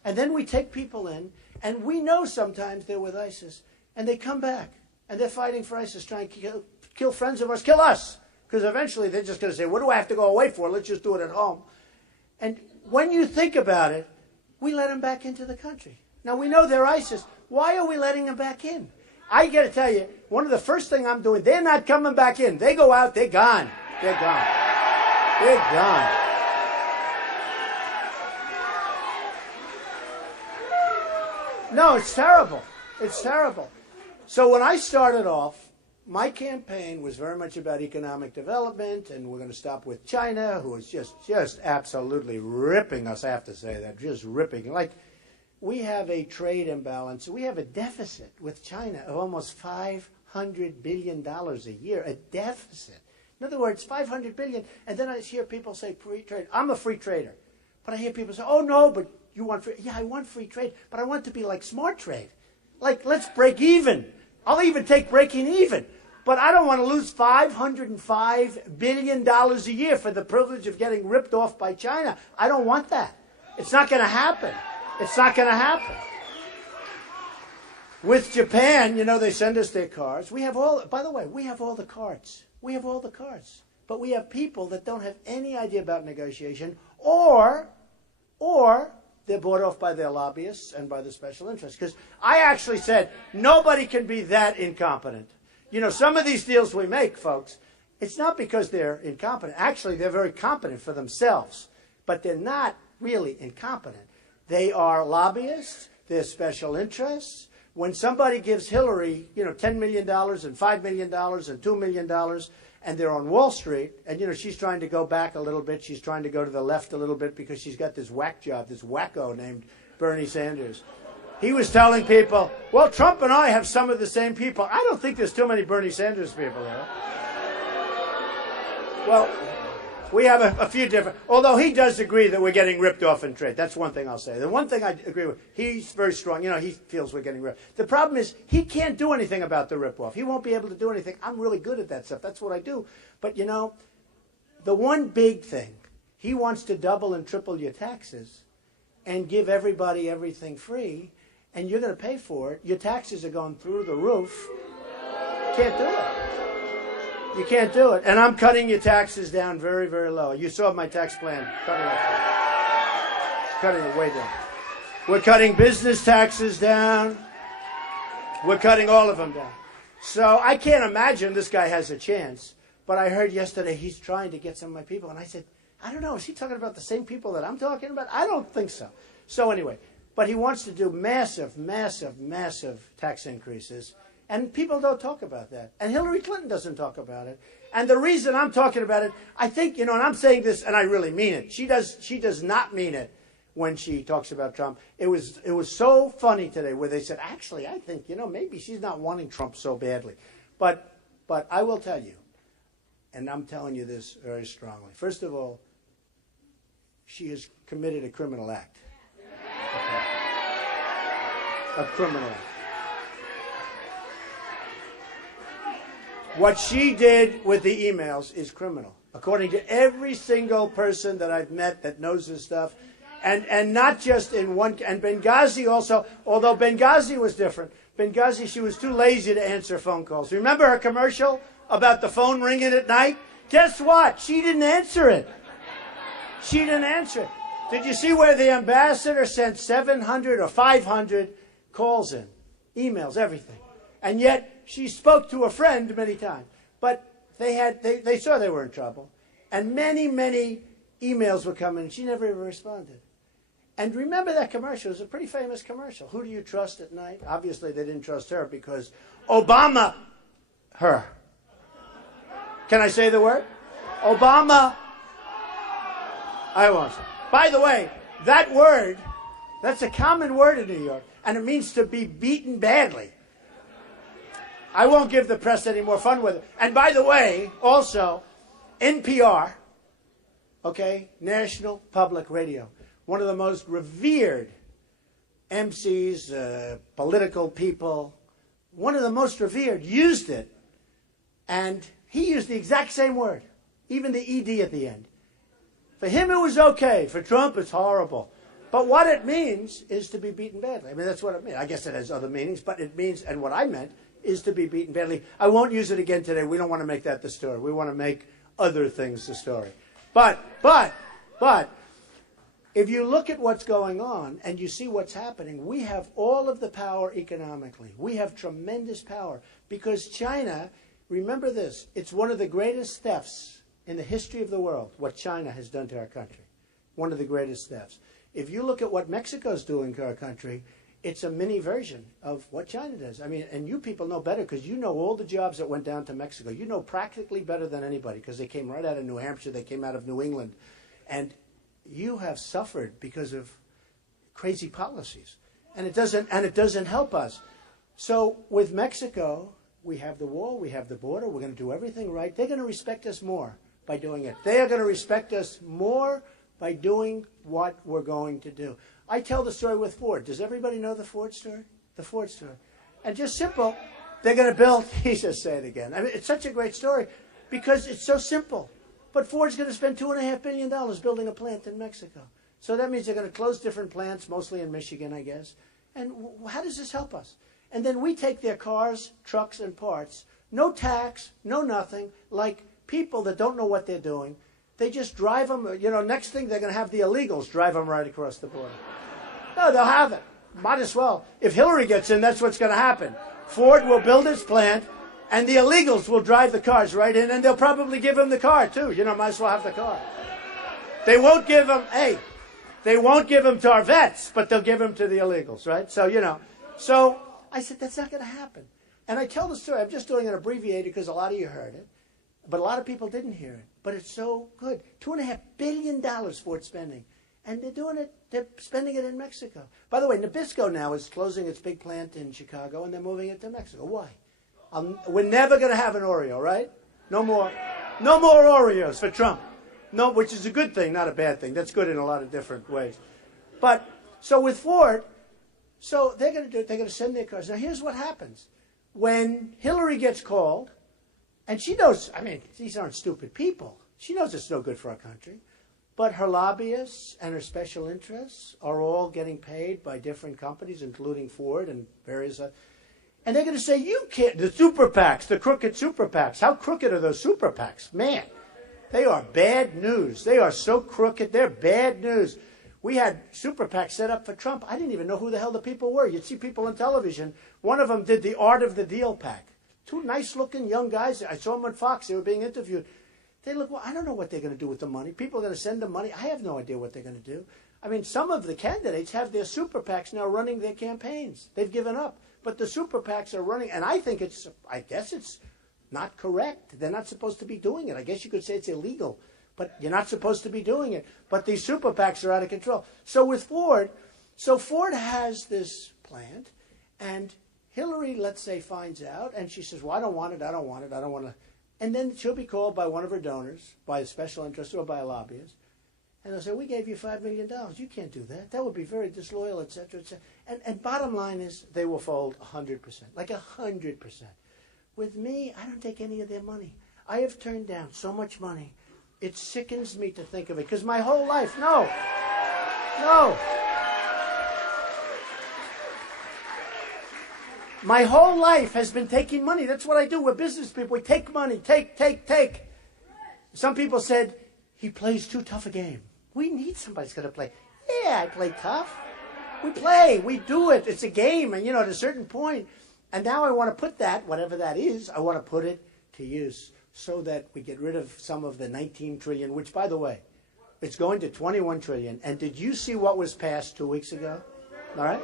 And then we take people in, and we know sometimes they're with ISIS, and they come back, and they're fighting for ISIS, trying to kill friends of ours, kill us. Because eventually they're just going to say, what do I have to go away for? Let's just do it at home. And when you think about it, we let them back into the country. Now, we know they're ISIS. Why are we letting them back in? I got to tell you, one of the first things I'm doing, they're not coming back in. They go out, they're gone. They're gone. They're gone. No, it's terrible. It's terrible. So when I started off, my campaign was very much about economic development, and we're going to stop with China, who is just absolutely ripping us, I have to say that, just ripping. Like, we have a trade imbalance. We have a deficit with China of almost $500 billion a year, a deficit. In other words, $500 billion, and then I hear people say free trade. I'm a free trader. But I hear people say, oh, no, but you want free. Yeah, I want free trade, but I want it to be like smart trade. Like, let's break even. I'll even take breaking even. But I don't want to lose $505 billion a year for the privilege of getting ripped off by China. I don't want that. It's not going to happen. It's not going to happen. With Japan, you know, they send us their cards. We have all, by the way, we have all the cards. We have all the cards. But we have people that don't have any idea about negotiation, or they're bought off by their lobbyists and by the special interests. Because I actually said, nobody can be that incompetent. You know, some of these deals we make, folks, it's not because they're incompetent. Actually, they're very competent for themselves. But they're not really incompetent. They are lobbyists. They're special interests. When somebody gives Hillary, you know, $10 million and $5 million and $2 million, and they're on Wall Street, and, you know, she's trying to go back a little bit. She's trying to go to the left a little bit because she's got this whack job, this wacko named Bernie Sanders. He was telling people, well, Trump and I have some of the same people. I don't think there's too many Bernie Sanders people there. Well, we have a few different, although he does agree that we're getting ripped off in trade. That's one thing I'll say. The one thing I agree with, he's very strong. You know, he feels we're getting ripped. The problem is he can't do anything about the rip-off. He won't be able to do anything. I'm really good at that stuff. That's what I do. But, you know, the one big thing, he wants to double and triple your taxes and give everybody everything free, and you're going to pay for it. Your taxes are going through the roof. Can't do it. You can't do it. And I'm cutting your taxes down very, very low. You saw my tax plan. Cutting it way down. We're cutting business taxes down. We're cutting all of them down. So I can't imagine this guy has a chance. But I heard yesterday he's trying to get some of my people. And I said, I don't know, is he talking about the same people that I'm talking about? I don't think so. So anyway, but he wants to do massive, massive, massive tax increases. And people don't talk about that. And Hillary Clinton doesn't talk about it. And the reason I'm talking about it, I think, and I'm saying this, and I really mean it. She does not mean it when she talks about Trump. It was so funny today where they said, actually, I think, maybe she's not wanting Trump so badly. But I will tell you, and I'm telling you this very strongly. First of all, she has committed a criminal act. Okay. A criminal act. What she did with the emails is criminal, according to every single person that I've met that knows this stuff. And not just in one, and Benghazi also, although Benghazi was different. Benghazi, she was too lazy to answer phone calls. Remember her commercial about the phone ringing at night? Guess what? She didn't answer it. She didn't answer it. Did you see where the ambassador sent 700 or 500 calls in, emails, everything? And yet she spoke to a friend many times. But they saw they were in trouble. And many, many emails were coming, and she never even responded. And remember that commercial. It was a pretty famous commercial. Who do you trust at night? Obviously, they didn't trust her because Obama, her. Can I say the word? Obama. I won't. By the way, that word, that's a common word in New York, and it means to be beaten badly. I won't give the press any more fun with it. And by the way, also, NPR, okay, National Public Radio, one of the most revered MCs, political people, one of the most revered, used it, and he used the exact same word, even the ED at the end. For him, it was okay. For Trump, it's horrible. But what it means is to be beaten badly. I mean, that's what it means. I guess it has other meanings, but it means, and what I meant, is to be beaten badly. I won't use it again today. We don't want to make that the story. We want to make other things the story. But, if you look at what's going on and you see what's happening, we have all of the power economically. We have tremendous power because China, remember this, it's one of the greatest thefts in the history of the world, what China has done to our country. One of the greatest thefts. If you look at what Mexico's doing to our country, it's a mini version of what China does. I mean, and you people know better because you know all the jobs that went down to Mexico. You know practically better than anybody because they came right out of New Hampshire. They came out of New England. And you have suffered because of crazy policies. And it doesn't help us. So with Mexico, we have the wall, we have the border, we're going to do everything right. They're going to respect us more by doing it. They are going to respect us more by doing what we're going to do. I tell the story with Ford. Does everybody know the Ford story? The Ford story. And just simple, they're going to build, he just say it again. I mean, it's such a great story because it's so simple. But Ford's going to spend $2.5 billion building a plant in Mexico. So that means they're going to close different plants, mostly in Michigan, I guess. And how does this help us? And then we take their cars, trucks, and parts, no tax, no nothing, like people that don't know what they're doing. They just drive them. Next thing they're going to have the illegals drive them right across the border. No, they'll have it. Might as well. If Hillary gets in, that's what's going to happen. Ford will build its plant, and the illegals will drive the cars right in, and they'll probably give them the car, too. Might as well have the car. They won't give them, they won't give them to our vets, but they'll give them to the illegals, right? So, So I said, that's not going to happen. And I tell the story. I'm just doing it abbreviated because a lot of you heard it, but a lot of people didn't hear it. But it's so good. $2.5 billion Ford spending. And they're doing it, they're spending it in Mexico. By the way, Nabisco now is closing its big plant in Chicago, and they're moving it to Mexico. Why? We're never going to have an Oreo, right? No more Oreos for Trump. No, which is a good thing, not a bad thing. That's good in a lot of different ways. But, so with Ford, so they're going to do it. They're going to send their cars. Now, here's what happens. When Hillary gets called, and she knows, these aren't stupid people. She knows it's no good for our country. But her lobbyists and her special interests are all getting paid by different companies, including Ford and various others. And they're going to say, you can't, the super PACs, the crooked super PACs. How crooked are those super PACs? Man, they are bad news. They are so crooked. They're bad news. We had super PACs set up for Trump. I didn't even know who the hell the people were. You'd see people on television. One of them did the Art of the Deal PAC. Two nice-looking young guys. I saw them on Fox. They were being interviewed. They look, well, I don't know what they're going to do with the money. People are going to send them money. I have no idea what they're going to do. I mean, some of the candidates have their super PACs now running their campaigns. They've given up. But the super PACs are running, and I guess it's not correct. They're not supposed to be doing it. I guess you could say it's illegal, but you're not supposed to be doing it. But these super PACs are out of control. So with Ford, Ford has this plant, and Hillary, let's say, finds out, and she says, well, I don't want it, I don't want it, I don't want to. And then she'll be called by one of her donors, by a special interest or by a lobbyist, and they'll say, we gave you $5 million. You can't do that. That would be very disloyal, et cetera, et cetera. And bottom line is they will fold 100%, like 100%. With me, I don't take any of their money. I have turned down so much money. It sickens me to think of it, because my whole life, no. My whole life has been taking money. That's what I do. We're business people. We take money. Take. Some people said, he plays too tough a game. We need somebody who's going to play. Yeah, I play tough. We play. We do it. It's a game. And, at a certain point. And now I want to put that, whatever that is, I want to put it to use so that we get rid of some of the 19 trillion, which, by the way, it's going to 21 trillion. And did you see what was passed 2 weeks ago? All right?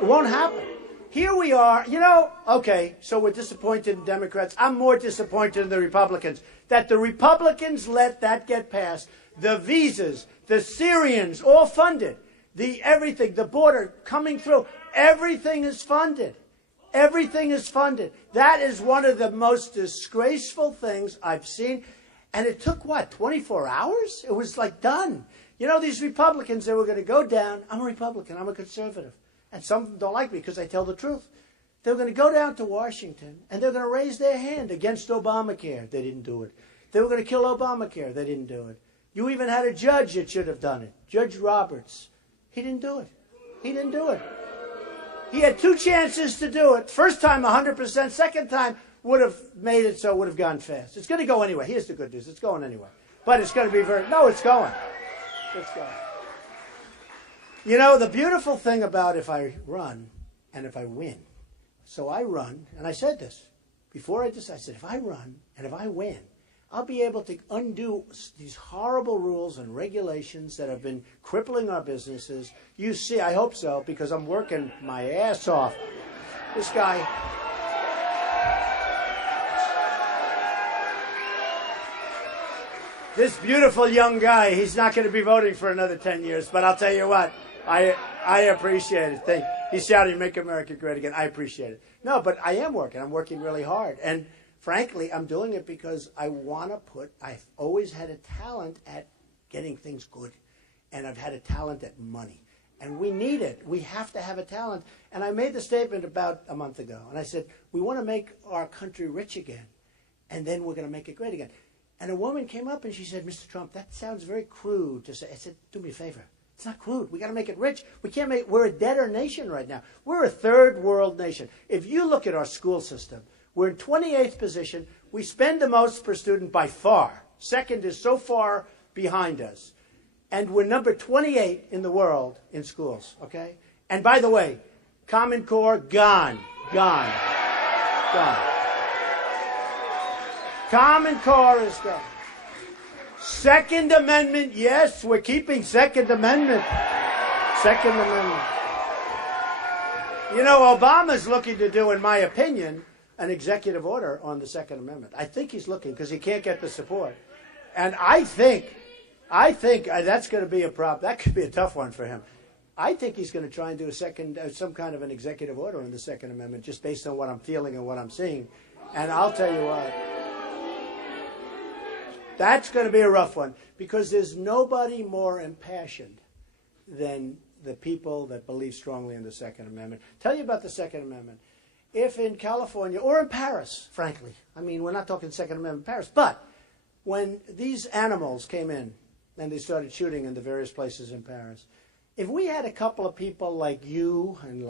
It won't happen. Here we are, okay, so we're disappointed in Democrats. I'm more disappointed in the Republicans. That the Republicans let that get passed. The visas, the Syrians, all funded. Everything, the border coming through, everything is funded. Everything is funded. That is one of the most disgraceful things I've seen. And it took, 24 hours? It was like done. These Republicans, they were going to go down. I'm a Republican. I'm a conservative. And some of them don't like me because I tell the truth. They're going to go down to Washington, and they're going to raise their hand against Obamacare. They didn't do it. They were going to kill Obamacare. They didn't do it. You even had a judge that should have done it, Judge Roberts. He didn't do it. He didn't do it. He had 2 chances to do it. First time, 100%. Second time, would have made it so it would have gone fast. It's going to go anyway. Here's the good news. It's going anyway. But it's going to be no, it's going. It's going. The beautiful thing about if I run and if I win, so I run, and I said this before I decided, I said, if I run and if I win, I'll be able to undo these horrible rules and regulations that have been crippling our businesses. You see, I hope so, because I'm working my ass off. This guy, this beautiful young guy, he's not going to be voting for another 10 years, but I'll tell you what. I appreciate it. He's shouting, make America great again. I appreciate it. No, but I am working. I'm working really hard. And frankly, I'm doing it because I've always had a talent at getting things good. And I've had a talent at money. And we need it. We have to have a talent. And I made the statement about a month ago. And I said, we want to make our country rich again. And then we're going to make it great again. And a woman came up and she said, Mr. Trump, that sounds very crude to say. I said, do me a favor. It's not crude. We got to make it rich. We're a debtor nation right now. We're a third world nation. If you look at our school system, we're in 28th position. We spend the most per student by far. Second is so far behind us. And we're number 28 in the world in schools, okay? And by the way, Common Core, gone. Common Core is gone. Second Amendment, yes, we're keeping Second Amendment. Second Amendment. Obama's looking to do, in my opinion, an executive order on the Second Amendment. I think he's looking because he can't get the support. And I think that's going to be a problem. That could be a tough one for him. I think he's going to try and do some kind of an executive order on the Second Amendment just based on what I'm feeling and what I'm seeing. And I'll tell you what. That's going to be a rough one because there's nobody more impassioned than the people that believe strongly in the Second Amendment. Tell you about the Second Amendment. If in California or in Paris, frankly, I mean, we're not talking Second Amendment in Paris, but when these animals came in and they started shooting in the various places in Paris, if we had a couple of people like you and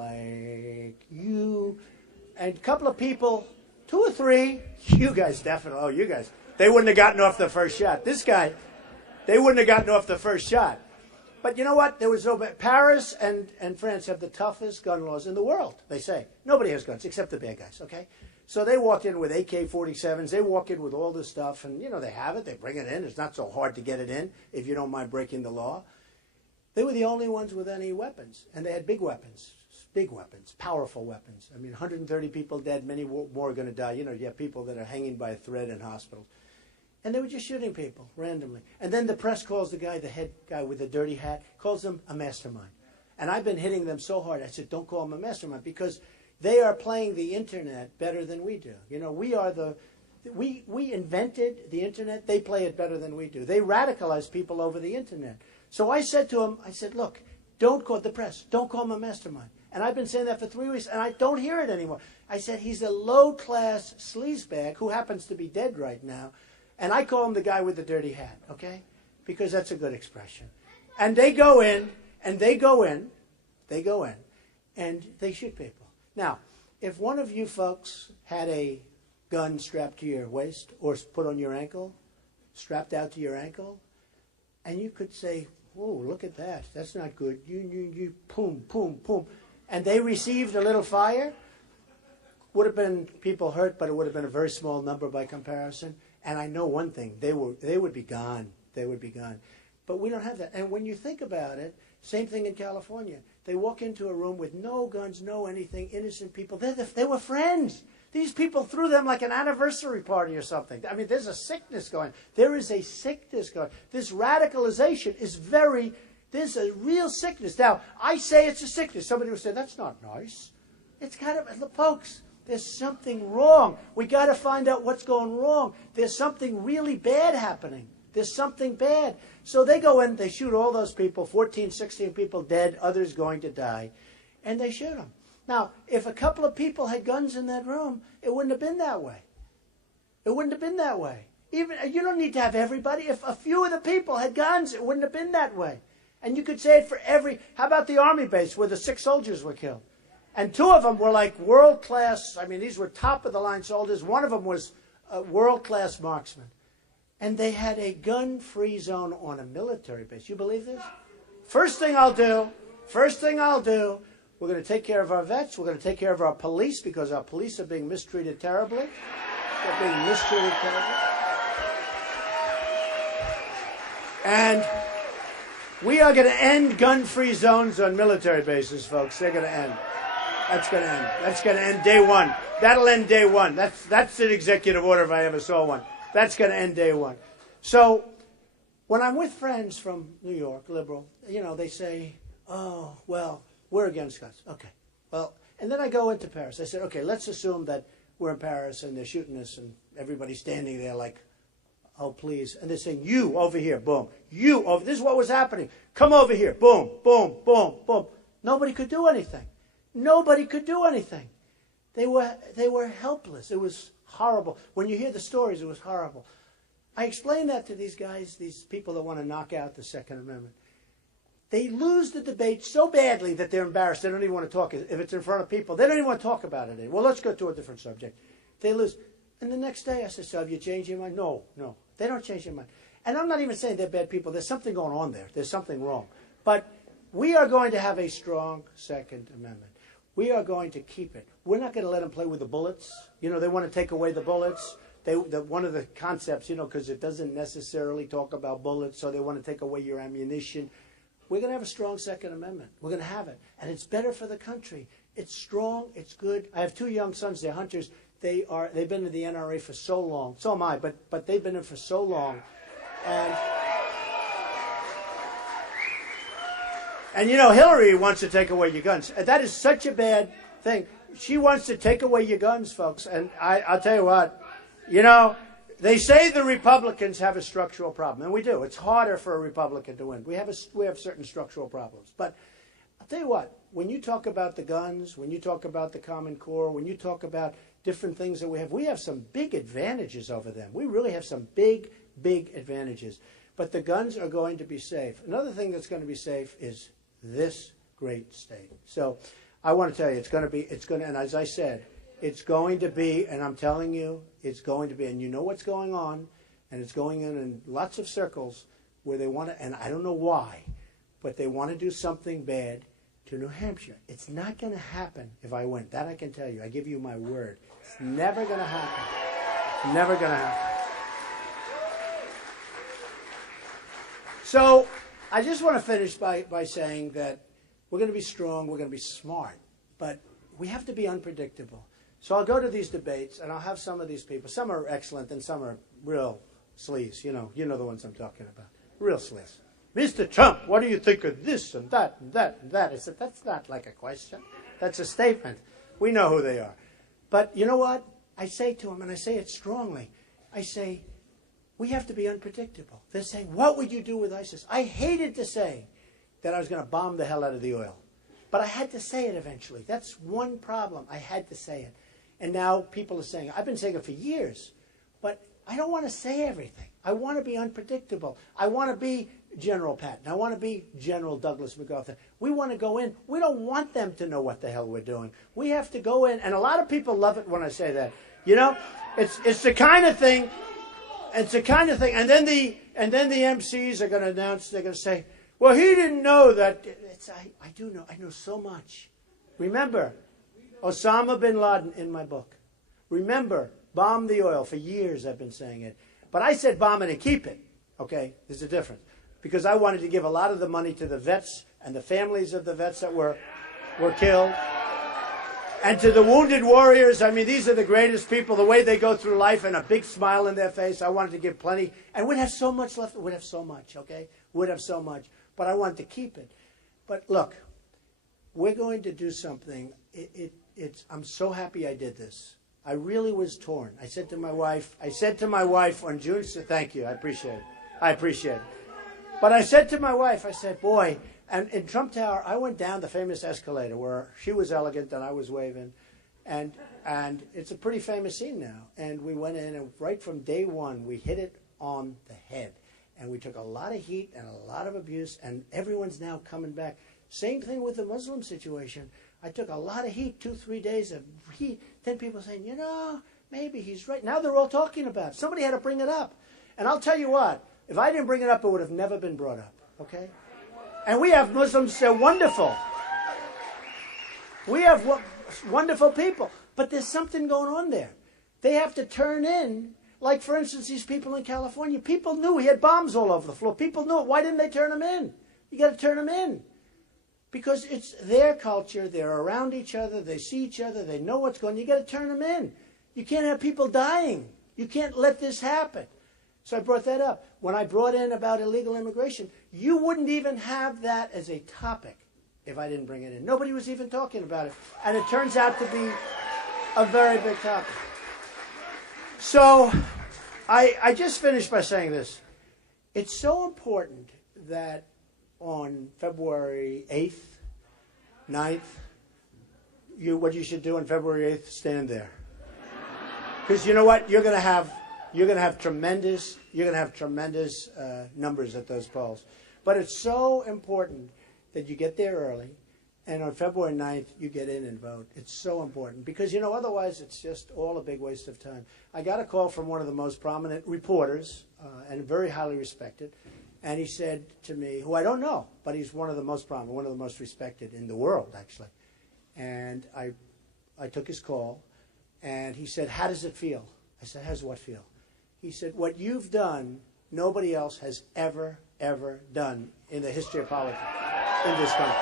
a couple of people, 2 or 3, you guys definitely, you guys, they wouldn't have gotten off the first shot. This guy, they wouldn't have gotten off the first shot. But you know what? Paris and France have the toughest gun laws in the world, they say. Nobody has guns except the bad guys, okay? So they walked in with AK-47s. They walk in with all this stuff, and, they have it. They bring it in. It's not so hard to get it in if you don't mind breaking the law. They were the only ones with any weapons, and they had big weapons, powerful weapons. I mean, 130 people dead, many more are going to die. You have people that are hanging by a thread in hospitals. And they were just shooting people randomly. And then the press calls the head guy with the dirty hat, calls him a mastermind. And I've been hitting them so hard. I said, don't call him a mastermind, because they are playing the internet better than we do. We invented the internet. They play it better than we do. They radicalize people over the internet. So I said to him, look, don't call the press. Don't call him a mastermind. And I've been saying that for 3 weeks, and I don't hear it anymore. I said, he's a low-class sleazebag who happens to be dead right now. And I call him the guy with the dirty hat, okay? Because that's a good expression. And they go in, and they shoot people. Now, if one of you folks had a gun strapped to your waist or put on your ankle, strapped out to your ankle, and you could say, whoa, look at that. That's not good. You, boom, boom, boom. And they received a little fire, would have been people hurt, but it would have been a very small number by comparison. And I know one thing, they would be gone. They would be gone. But we don't have that. And when you think about it, same thing in California. They walk into a room with no guns, no anything, innocent people. They were friends. These people threw them like an anniversary party or something. I mean, there's a sickness going. There is a sickness going. This radicalization is there's a real sickness. Now, I say it's a sickness. Somebody will say, that's not nice. It's kind of, folks, there's something wrong. We got to find out what's going wrong. There's something really bad happening. There's something bad. So they go in, they shoot all those people, 14, 16 people dead, others going to die, and they shoot them. Now, if a couple of people had guns in that room, it wouldn't have been that way. It wouldn't have been that way. Even you don't need to have everybody. If a few of the people had guns, it wouldn't have been that way. And you could say it for how about the army base where the 6 soldiers were killed? And 2 of them were like world-class, these were top-of-the-line soldiers. One of them was a world-class marksman. And they had a gun-free zone on a military base. You believe this? First thing I'll do, we're going to take care of our vets. We're going to take care of our police, because our police are being mistreated terribly. They're being mistreated terribly. And we are going to end gun-free zones on military bases, folks. They're going to end. That's going to end. That's going to end day one. That'll end day one. That's an executive order if I ever saw one. That's going to end day one. So when I'm with friends from New York, liberal, they say, oh, well, we're against guns. Okay. Well, and then I go into Paris. I said, okay, let's assume that we're in Paris and they're shooting us and everybody's standing there like, oh, please. And they're saying, you over here, boom. You over, this is what was happening. Come over here, boom, boom, boom, boom. Nobody could do anything. Nobody could do anything. They were helpless. It was horrible. When you hear the stories, it was horrible. I explained that to these guys, these people that want to knock out the Second Amendment. They lose the debate so badly that they're embarrassed. They don't even want to talk. If it's in front of people, they don't even want to talk about it. Well, let's go to a different subject. They lose. And the next day I said, so have you changed your mind? No. They don't change their mind. And I'm not even saying they're bad people. There's something going on there. There's something wrong. But we are going to have a strong Second Amendment. We are going to keep it. We're not going to let them play with the bullets. They want to take away the bullets. One of the concepts, because it doesn't necessarily talk about bullets, so they want to take away your ammunition. We're going to have a strong Second Amendment. We're going to have it. And it's better for the country. It's strong. It's good. I have 2 young sons. They're hunters. They've been in the NRA for so long. So am I, but they've been in for so long. And Hillary wants to take away your guns. That is such a bad thing. She wants to take away your guns, folks. And I'll tell you what, they say the Republicans have a structural problem, and we do. It's harder for a Republican to win. We have certain structural problems. But I'll tell you what, when you talk about the guns, when you talk about the Common Core, when you talk about different things that we have some big advantages over them. We really have some big, big advantages. But the guns are going to be safe. Another thing that's going to be safe is this great state. So I want to tell you, and as I said, it's going to be, and I'm telling you, it's going to be, and you know what's going on, and it's going in lots of circles where they want to, and I don't know why, but they want to do something bad to New Hampshire. It's not going to happen if I win. That I can tell you. I give you my word. It's never going to happen. It's never going to happen. So I just want to finish by saying that we're going to be strong, we're going to be smart, but we have to be unpredictable. So I'll go to these debates, and I'll have some of these people. Some are excellent, and some are real sleaze. You know the ones I'm talking about. Real sleaze. Mr. Trump, what do you think of this and that and that and that? I said, that's not like a question. That's a statement. We know who they are. But you know what? I say to them, and I say it strongly, I say, we have to be unpredictable. They're saying, what would you do with ISIS? I hated to say that I was going to bomb the hell out of the oil. But I had to say it eventually. That's one problem. I had to say it. And now people are saying, I've been saying it for years, but I don't want to say everything. I want to be unpredictable. I want to be General Patton. I want to be General Douglas MacArthur. We want to go in. We don't want them to know what the hell we're doing. We have to go in, and a lot of people love it when I say that. You know, it's the kind of thing. It's the kind of thing. And then the MCs are going to announce. They're going to say, "Well, he didn't know that." I do know. I know so much. Remember, Osama bin Laden in my book. Remember, bomb the oil. For years I've been saying it. But I said bomb it and keep it. Okay? There's a difference. Because I wanted to give a lot of the money to the vets and the families of the vets that were killed. And to the wounded warriors. I mean, these are the greatest people. The way they go through life and a big smile in their face. I wanted to give plenty. And we'd have so much left. We'd have so much, okay? We'd have so much. But I wanted to keep it. But look, we're going to do something. I'm so happy I did this. I really was torn. I said to my wife on June, thank you, I appreciate it. But I said to my wife, I said, boy, and in Trump Tower, I went down the famous escalator where she was elegant and I was waving. And it's a pretty famous scene now. And we went in, and right from day one, we hit it on the head. And we took a lot of heat and a lot of abuse, and everyone's now coming back. Same thing with the Muslim situation. I took a lot of heat, 2-3 days of heat. Then people saying, maybe he's right. Now they're all talking about it. Somebody had to bring it up. And I'll tell you what, if I didn't bring it up, it would have never been brought up, okay? And we have Muslims, they're wonderful. We have wonderful people. But there's something going on there. They have to turn in, like, for instance, these people in California. People knew he had bombs all over the floor. People knew it. Why didn't they turn them in? You got to turn them in. Because it's their culture. They're around each other. They see each other. They know what's going on. You got to turn them in. You can't have people dying. You can't let this happen. So I brought that up. When I brought in about illegal immigration, you wouldn't even have that as a topic if I didn't bring it in. Nobody was even talking about it. And it turns out to be a very big topic. So I just finished by saying this. It's so important that on February 8th, 9th, what you should do on February 8th, stand there. Because you know what? You're going to have tremendous numbers at those polls. But it's so important that you get there early, and on February 9th, you get in and vote. It's so important. Because, otherwise it's just all a big waste of time. I got a call from one of the most prominent reporters, and very highly respected, and he said to me, who I don't know, but he's one of the most prominent, one of the most respected in the world, actually. And I took his call, and he said, how does it feel? I said, how does what feel? He said, what you've done, nobody else has ever done in the history of politics in this country.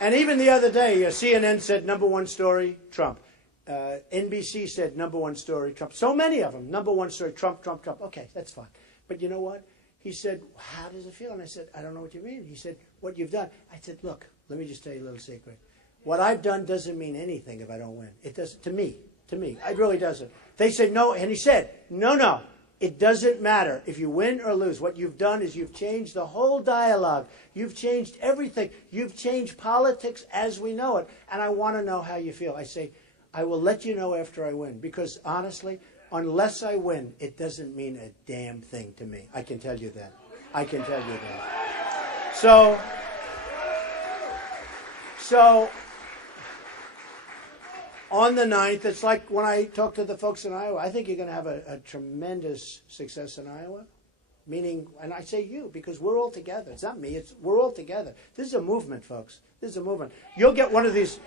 And even the other day, CNN said #1 story, Trump. NBC said #1 story, Trump. So many of them, #1 story, Trump, Trump, Trump. Okay, that's fine. But you know what? He said, how does it feel? And I said, I don't know what you mean. He said, what you've done. I said, look, let me just tell you a little secret. What I've done doesn't mean anything if I don't win. It doesn't, to me. It really doesn't. They said no, and he said, no, it doesn't matter if you win or lose. What you've done is you've changed the whole dialogue. You've changed everything. You've changed politics as we know it, and I want to know how you feel. I say, I will let you know after I win, because honestly, unless I win, it doesn't mean a damn thing to me. I can tell you that. So on the 9th, it's like when I talk to the folks in Iowa, I think you're going to have a tremendous success in Iowa. meaning, and I say you because we're all together. It's not me. We're all together. This is a movement, folks. This is a movement. You'll get one of these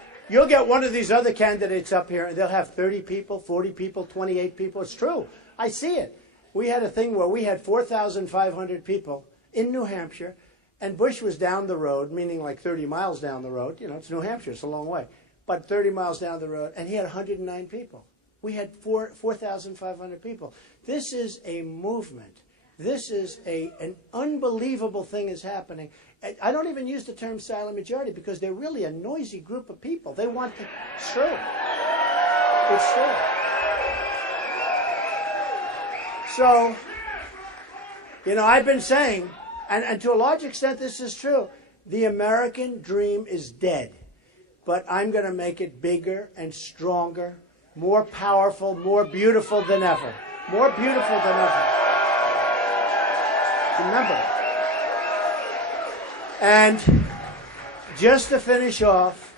other candidates up here, and they'll have 30 people, 40 people, 28 people. It's true. I see it. We had a thing where we had 4,500 people in New Hampshire, and Bush was down the road, meaning like 30 miles down the road. You know, it's New Hampshire. It's a long way. But 30 miles down the road, and he had 109 people. We had 4,500 people. This is a movement. This is an unbelievable thing is happening. I don't even use the term silent majority because they're really a noisy group of people. They want to... It's true. It's true. So, you know, I've been saying, and to a large extent this is true, the American dream is dead. But I'm going to make it bigger and stronger, more powerful, more beautiful than ever. More beautiful than ever. Remember. And just to finish off,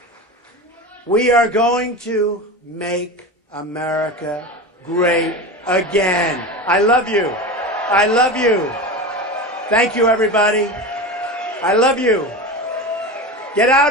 we are going to make America great again. I love you. I love you. Thank you, everybody. I love you. Get out of